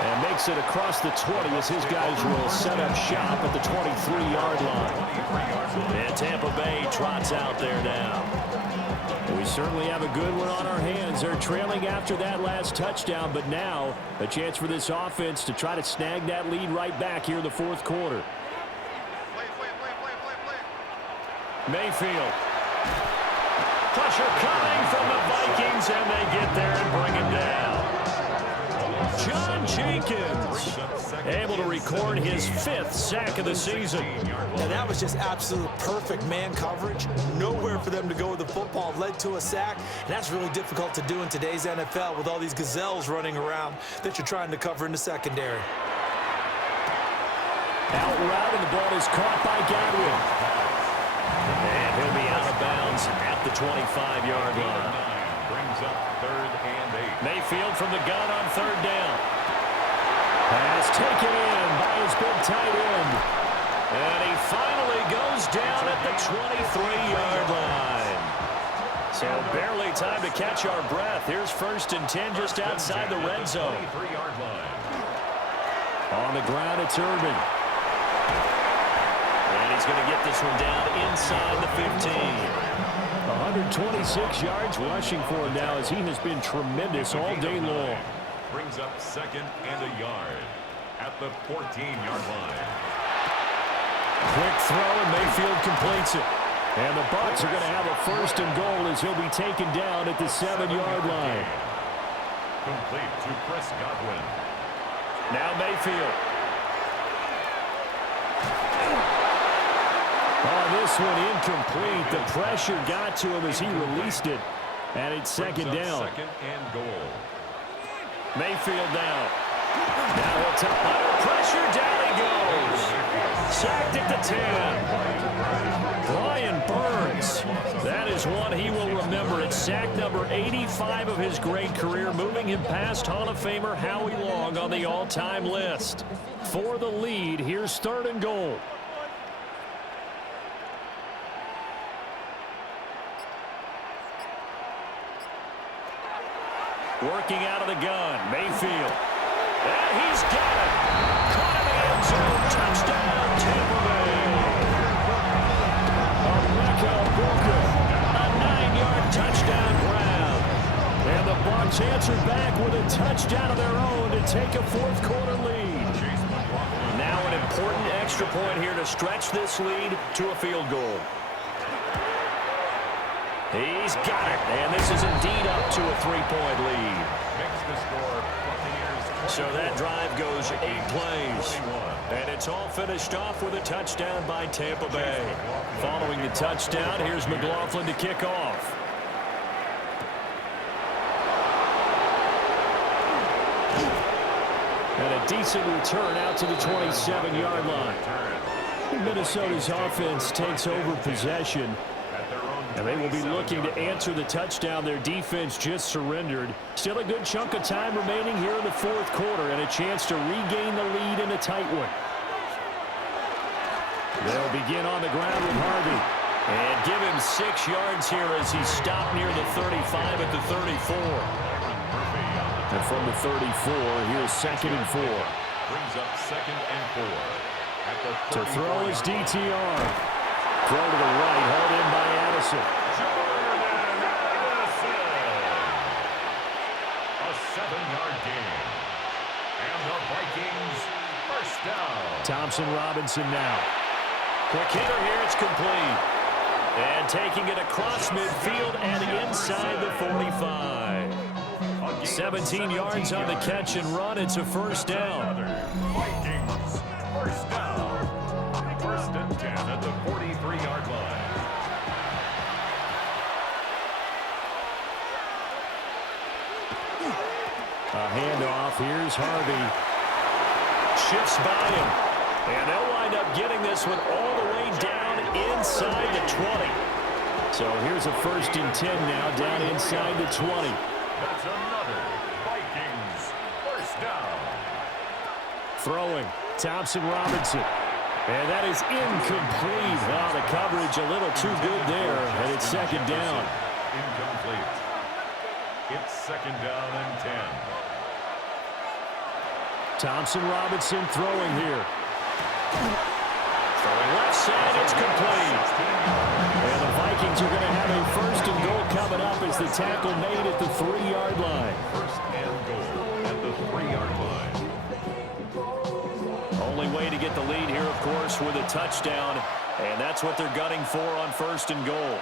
And makes it across the 20 as his guys will set up shop at the 23-yard line. And Tampa Bay trots out there now. We certainly have a good one on our hands. They're trailing after that last touchdown, but now a chance for this offense to try to snag that lead right back here in the 4th quarter. Mayfield. Pressure coming from the Vikings, and they get there and bring him down. John Jenkins able to record his 5th sack of the season. Now that was just absolute perfect man coverage. Nowhere for them to go with the football. Led to a sack, and that's really difficult to do in today's NFL with all these gazelles running around that you're trying to cover in the secondary. Out route, and the ball is caught by Godwin. And he'll be out of bounds at the 25-yard line. Brings up 3rd and 8. Mayfield from the gun on 3rd down. Pass taken in by his big tight end. And he finally goes down at the 23-yard line. So barely time to catch our breath. Here's 1st and 10 just outside the red zone. 23-yard line. On the ground, it's Urban. And he's going to get this one down inside the 15. 126 yards rushing for him now as he has been tremendous all day long. Brings up 2nd and a yard at the 14-yard line. Quick throw, and Mayfield completes it. And the Bucs are going to have a 1st and goal as he'll be taken down at the 7-yard line. Complete to Chris Godwin. Now Mayfield. Oh, this one incomplete. The pressure got to him as he released it. And it's 2nd down. 2nd and goal. Mayfield down. Now he'll take under pressure. Down he goes. Sacked at the 10. Brian Burns. That is one he will remember. It's sack number 85 of his great career, moving him past Hall of Famer Howie Long on the all-time list. For the lead, here's 3rd and goal. Working out of the gun, Mayfield. And he's got it. Caught in the end zone. Touchdown, Tampa Bay. Emeka Booker. A 9-yard touchdown grab. And the Bucs answer back with a touchdown of their own to take a 4th quarter lead. Now an important extra point here to stretch this lead to a field goal. He's got it, and this is indeed up to a 3-point lead. Makes the score, Buccaneers. So that drive goes 8 plays, and it's all finished off with a touchdown by Tampa Bay. Following the touchdown, here's McLaughlin to kick off. And a decent return out to the 27-yard line. Minnesota's offense takes over possession. And they will be looking to answer the touchdown their defense just surrendered. Still a good chunk of time remaining here in the 4th quarter and a chance to regain the lead in a tight one. They'll begin on the ground with Harvey. And give him 6 yards here as he stopped near the 35 at the 34. And from the 34, here's 2nd and 4. Brings up 2nd and 4. To throw his DTR. Throw to the right, hauled in by Addison. A 7-yard gain. And the Vikings first down. Thompson Robinson now. Quick hitter here, it's complete. And taking it across midfield and inside the 45. 17 yards on the catch and run. It's a 1st down. Vikings first down. 1st and 10 at the 43-yard line. A handoff. Here's Harvey. Shifts by him. And they'll wind up getting this one all the way down inside the 20. So here's a 1st and 10 now down inside the 20. That's another Vikings first down. Throwing. Thompson Robinson. And that is incomplete. Wow, the coverage a little too good there, and it's 2nd down. Incomplete. It's 2nd down and 10. Thompson Robinson throwing here. Throwing left side, it's complete. And the Vikings are going to have a 1st and goal coming up as the tackle made at the 3-yard line. 1st and goal at the 3-yard line. Only way to get the lead here, of course, with a touchdown. And that's what they're gunning for on 1st and goal.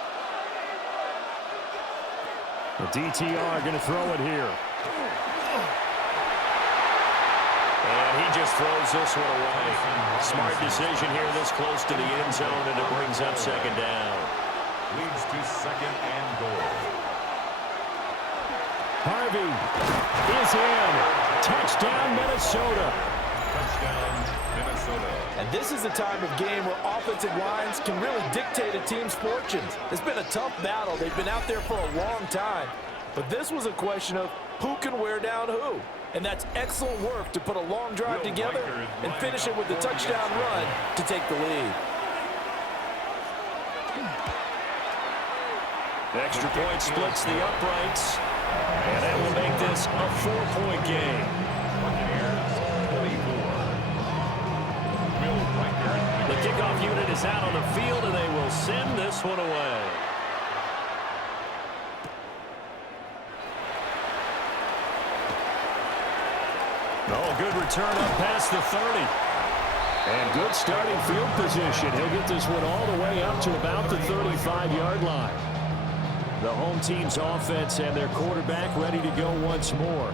The DTR going to throw it here. And he just throws this one away. Smart decision here this close to the end zone, and it brings up 2nd down. Leads to 2nd and goal. Harvey is in. Touchdown, Minnesota. Touchdown, Minnesota. And this is the time of game where offensive lines can really dictate a team's fortunes. It's been a tough battle. They've been out there for a long time. But this was a question of who can wear down who. And that's excellent work to put a long drive together and finish it with the touchdown run to take the lead. Extra point splits the uprights. And that will make this a 4-point game. Buccaneers 24. Will Riker. The kickoff unit is out on the field, and they will send this one away. Oh, good return up past the 30. And good starting field position. He'll get this one all the way up to about the 35-yard line. The home team's offense and their quarterback ready to go once more.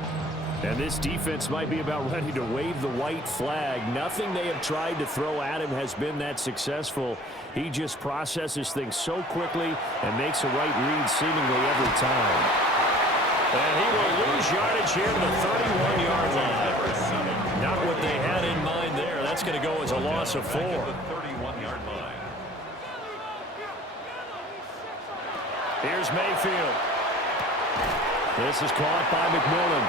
And this defense might be about ready to wave the white flag. Nothing they have tried to throw at him has been that successful. He just processes things so quickly and makes a right read seemingly every time. And he will lose yardage here to the 31-yard line. Not what they had in mind there. That's going to go as a loss of 4. Here's Mayfield. This is caught by McMillan.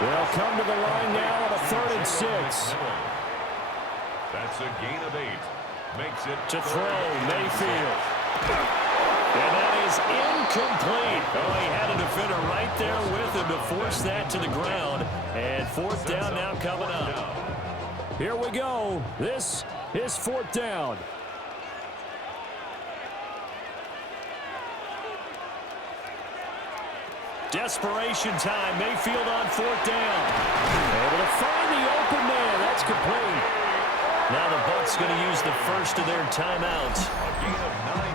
They'll come to the line now on a 3rd and 6. That's a gain of 8. Makes it to throw, Mayfield. And that is incomplete. Oh, he had a defender right there with him to force that to the ground. And 4th down now coming up. Here we go. This is 4th down. Desperation time. Mayfield on 4th down. Able to find the open man. That's complete. Now the Bucs going to use the first of their timeouts.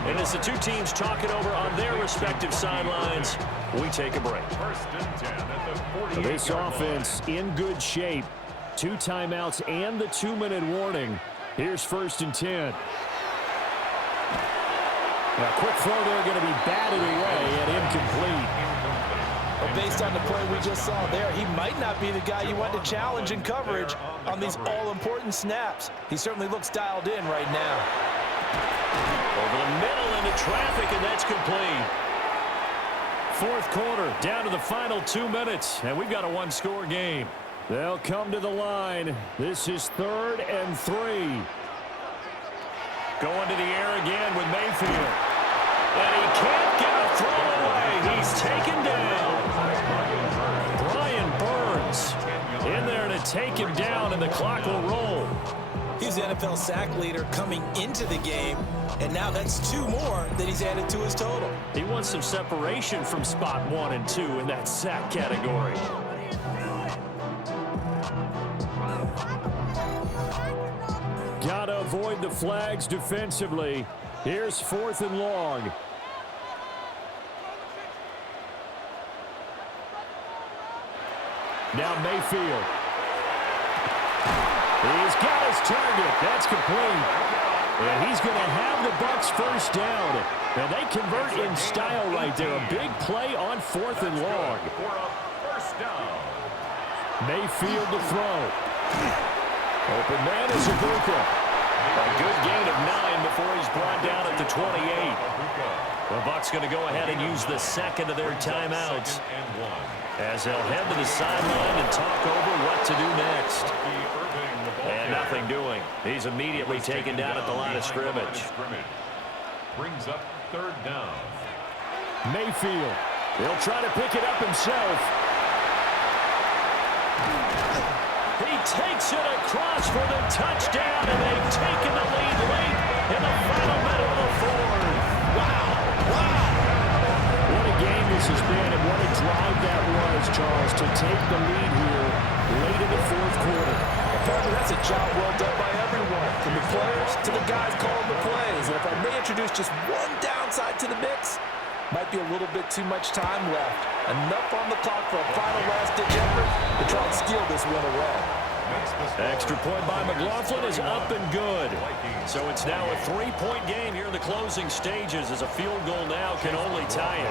And as the two teams talk it over on their respective sidelines, we take a break. This offense in good shape. 2 timeouts and the 2-minute warning. Here's 1st and 10. Now, quick throw there going to be batted away and incomplete. Well, based on the play we just saw there, he might not be the guy you want to challenge in coverage on these all-important snaps. He certainly looks dialed in right now. Over the middle into traffic, and that's complete. 4th quarter, down to the final 2 minutes, and we've got a 1-score game. They'll come to the line. This is 3rd and 3. Going to the air again with Mayfield. And he can't get a throw away. He's taken down. Brian Burns in there to take him down, and the clock will roll. He's the NFL sack leader coming into the game, and now that's 2 more that he's added to his total. He wants some separation from spot 1 and 2 in that sack category. Gotta avoid the flags defensively. Here's 4th and long. Now Mayfield. He's got his target. That's complete. And he's going to have the Bucs 1st down. And they convert in style right there. A big play on 4th and long. Mayfield to throw. Open man is Ibuka. A good gain of 9 before he's brought down at the 28. The Bucs going to go ahead and use the 2nd of their timeouts, as they'll head to the sideline and talk over what to do next. And nothing doing. He's immediately taken down at the line of scrimmage. Brings up 3rd down. Mayfield. He'll try to pick it up himself. He takes it across for the touchdown, and they've taken the lead late in the final minute of the 4th. Wow. What a game this has been, and what a drive that was, Charles, to take the lead here late in the 4th quarter. Apparently that's a job well done by everyone, from the players to the guys calling the plays. And if I may introduce just one downside to the mix, might be a little bit too much time left. Enough on the clock for a final last-ditch effort to try and steal this one away. Extra point by McLaughlin is up and good. So it's now a 3-point game here in the closing stages, as a field goal now can only tie it.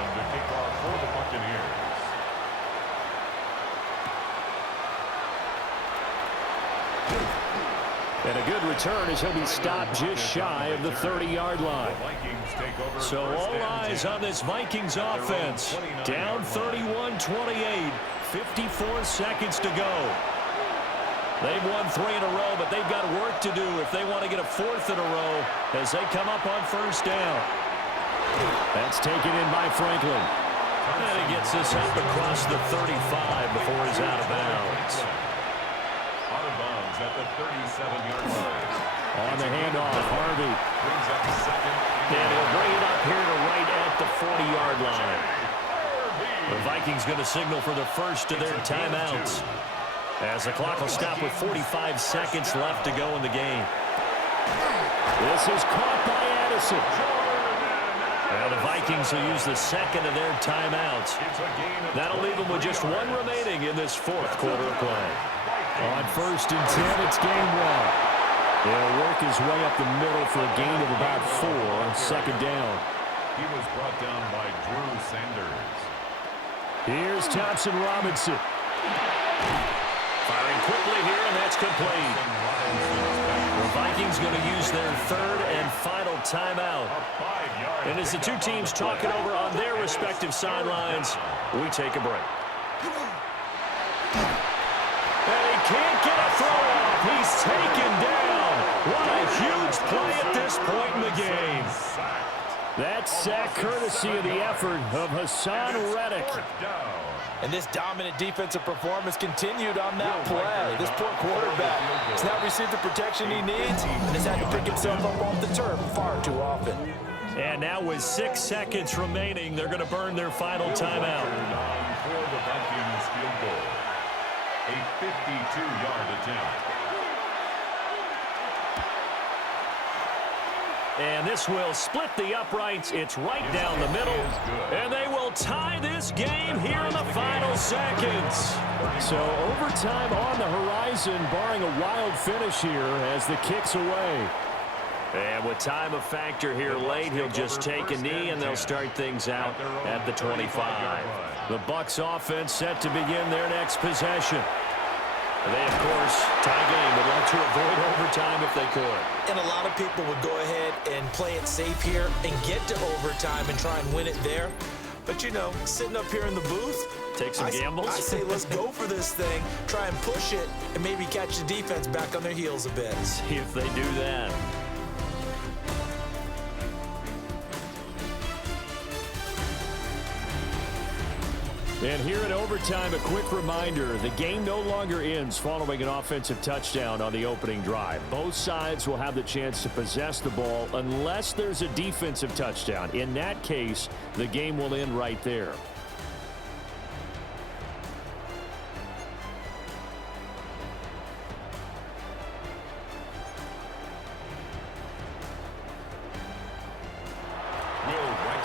And a good return as he'll be stopped just shy of the 30-yard line. So all eyes on this Vikings offense. Down 31-28, 54 seconds to go. They've won 3 in a row, but they've got work to do if they want to get a 4th in a row as they come up on 1st down. That's taken in by Franklin. And he gets this up across the 35 before he's out of bounds. Out of bounds at the 37-yard line. On the handoff, Harvey. Brings up 2nd. And he'll bring it up here to right at the 40-yard line. The Vikings going to signal for the first of their timeouts. As the clock will stop with 45 seconds left to go in the game. This is caught by Addison. Now the Vikings will use the second of their timeouts. That'll leave them with just one remaining in this fourth quarter of play. On 1st and 10, it's game 1. He'll work his way up the middle for a gain of about 4 on 2nd down. He was brought down by Drew Sanders. Here's Thompson Robinson. Firing quickly here, and that's complete. The Vikings going to use their third and final timeout. And as the two teams talk it over on their respective sidelines, we take a break. And he can't get a throw off. He's taken down. What a huge play at this point in the game. That sack courtesy of the effort of Hassan Reddick. And this dominant defensive performance continued on that play. This poor quarterback has not received the protection he needs and has had to pick himself up off the turf far too often. And now with 6 seconds remaining, they're going to burn their final timeout. For the Vikings field goal. A 52-yard attempt. And this will split the uprights. It's right down the middle. And they will tie this game here in the final seconds. So overtime on the horizon, barring a wild finish here as the kick's away. And with time a factor here late, he'll just take a knee, and they'll start things out at the 25. The Bucs offense set to begin their next possession. They, of course, tie game, would like to avoid overtime if they could. And a lot of people would go ahead and play it safe here and get to overtime and try and win it there. But, you know, sitting up here in the booth, take some gambles. I say let's go for this thing, try and push it, and maybe catch the defense back on their heels a bit. See if they do that. And here in overtime, a quick reminder, the game no longer ends following an offensive touchdown on the opening drive. Both sides will have the chance to possess the ball unless there's a defensive touchdown. In that case, the game will end right there.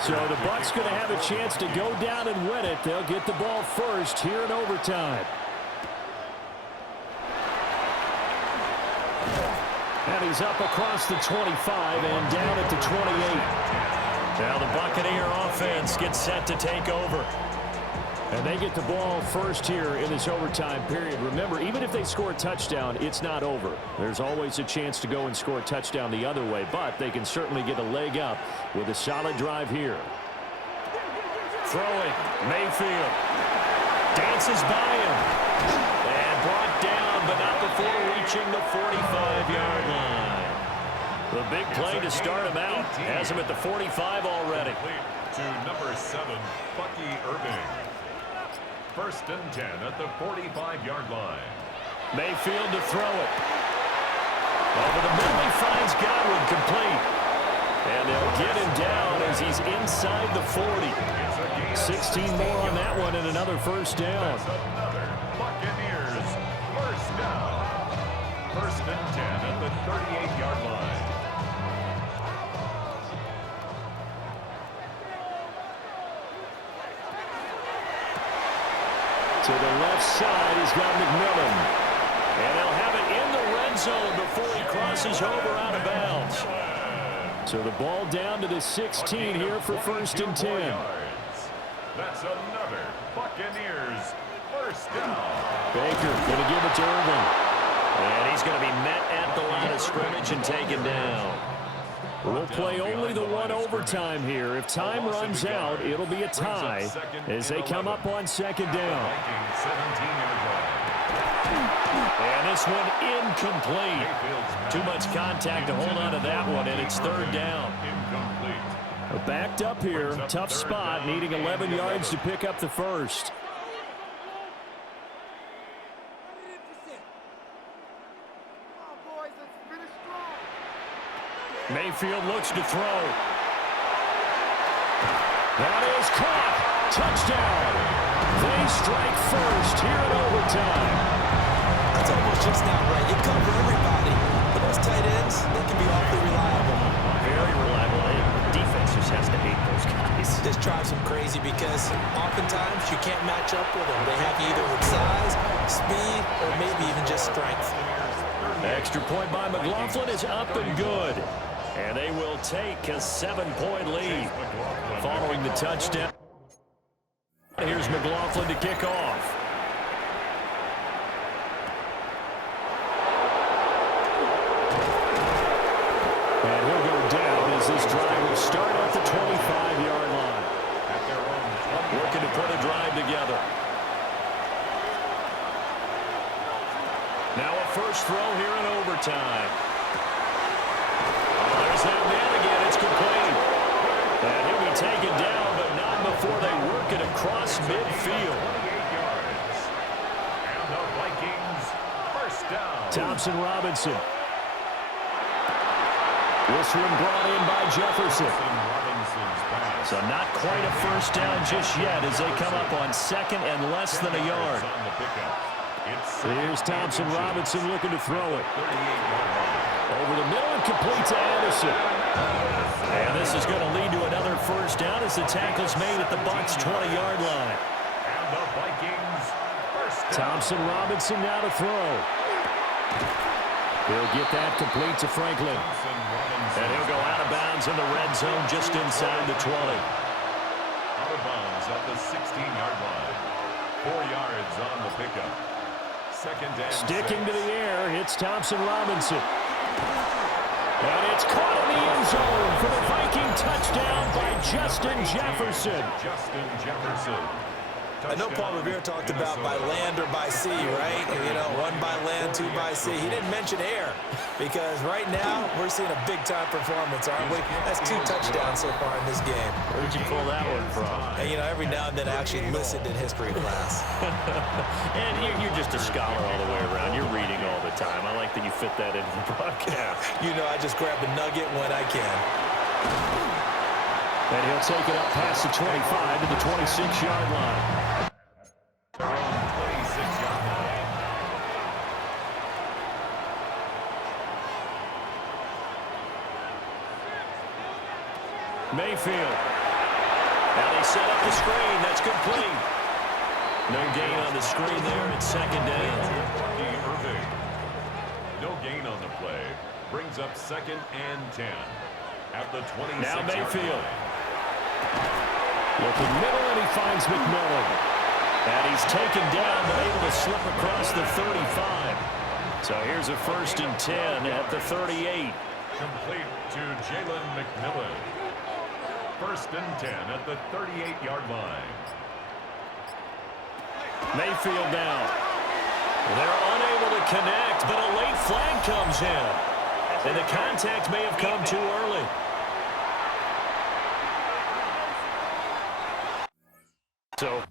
So the Bucs going to have a chance to go down and win it. They'll get the ball first here in overtime. And he's up across the 25 and down at the 28. Now the Buccaneer offense gets set to take over. And they get the ball first here in this overtime period. Remember, even if they score a touchdown, it's not over. There's always a chance to go and score a touchdown the other way, but they can certainly get a leg up with a solid drive here. Throwing, Mayfield dances by him and brought down, but not before reaching the 45-yard line. The big play to start him out has him at the 45 already. To number 7, Bucky Irving. 1st and 10 at the 45-yard line. Mayfield to throw it. Over the middle, he finds Godwin complete. And they'll get him down as he's inside the 40. 16 more on that one and another first down. That's another Buccaneers first down. 1st and 10 at the 38-yard line. To the left side, he's got McMillan. And they'll have it in the red zone before he crosses over out of bounds. So the ball down to the 16 here for 1st and 10. That's another Buccaneers first down. Baker going to give it to Irving. And he's going to be met at the line of scrimmage and taken down. We'll play only the one overtime here. If time runs out, it'll be a tie as they come up on 2nd down. And this one incomplete. Too much contact to hold on to that one, and it's 3rd down. Backed up here, tough spot, needing 11 yards to pick up the first. Mayfield looks to throw. That is caught. Touchdown. They strike first here in overtime. just not right. You cover everybody, but those tight ends, they can be awfully reliable. Very reliable. Defense just has to hate those guys. This drives them crazy because oftentimes you can't match up with them. They have you either with size, speed, or maybe even just strength. Extra point by McLaughlin is up and good. And they will take a 7-point lead following the touchdown. Here's McLaughlin to kick off. And he'll go down as this drive will start at the 25-yard line. Working to put a drive together. Now a first throw here in overtime. There's that man again. It's complete. And he'll be taken down, but not before they work it across midfield. And the Vikings first down. Thompson Robinson. This one brought in by Jefferson. So not quite a first down just yet as they come up on second and less than a yard. Here's Thompson Robinson looking to throw it. Over the middle and complete to Anderson. And this is going to lead to another first down as the tackle's made at the Bucs 20-yard line. And the Vikings first down. Thompson Robinson now to throw. He'll get that complete to Franklin. And he'll go out of bounds in the red zone just inside the 20. Out of bounds at the 16-yard line. 4 yards on the pickup. Second and Sticking to the air, it's Thompson Robinson. And it's caught in the end zone for the Viking touchdown by Justin Jefferson. Justin Jefferson. I know Paul Revere talked about by land or by sea, right? You know, 1 by land, 2 by sea. He didn't mention air because right now we're seeing a big-time performance, aren't we? That's 2 touchdowns so far in this game. Where'd you pull that one from? And, you know, every now and then I actually listened in history class. And you're just a scholar all the way around. You're reading all the time. I like that you fit that into the broadcast. You know, I just grab the nugget when I can. And he'll take it up past the 25 to the 26-yard line. Mayfield. Now they set up the screen. That's complete. No gain on the screen there. It's second down. No gain on the play. Brings up second and 10. At the 26. Now Mayfield. Looking middle, and he finds McMillan. And he's taken down, but able to slip across the 35. So here's a first and 10 at the 38. Complete to Jalen McMillan. First and 10 at the 38-yard line. Mayfield now. They're unable to connect, but a late flag comes in. And the contact may have come too early. So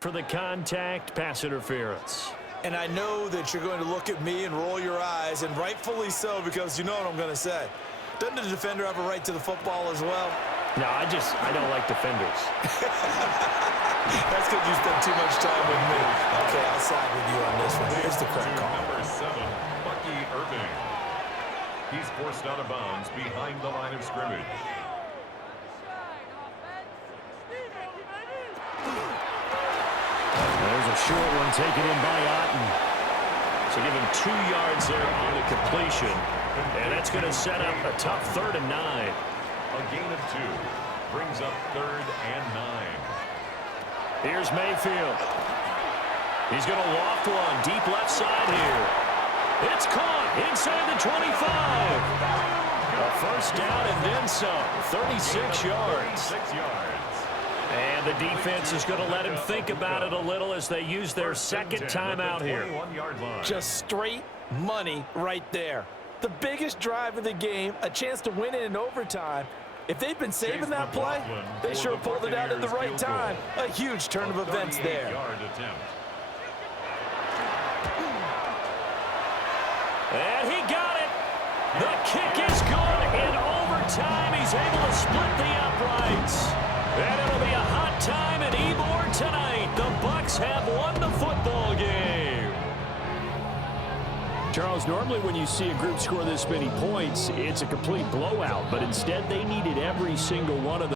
for the contact, pass interference. And I know that you're going to look at me and roll your eyes, and rightfully so, because you know what I'm going to say. Doesn't the defender have a right to the football as well? No, I don't like defenders. That's because you spend too much time with me. Okay, I'll side with you on this one. Here's the correct call. Number 7, Bucky Irving. He's forced out of bounds behind the line of scrimmage. There's a short one taken in by Otten. So give him 2 yards there on the completion. And that's going to set up a tough 3rd and 9. A gain of 2 brings up 3rd and 9. Here's Mayfield. He's going to loft one deep left side here. It's caught inside the 25. A first down and then some. 36 yards. 36 yards. And the defense is going to let him think about it a little as they use their second timeout here. Just straight Money right there. The biggest drive of the game, a chance to win it in overtime. If they've been saving that play, they sure pulled it out at the right time. A huge turn of events there. And he got it. The kick is good. In overtime, he's able to split the uprights. And it'll be a hot time at Ybor tonight. The Bucs have won the football game. Charles, normally when you see a group score this many points, it's a complete blowout. But instead, they needed every single one of them.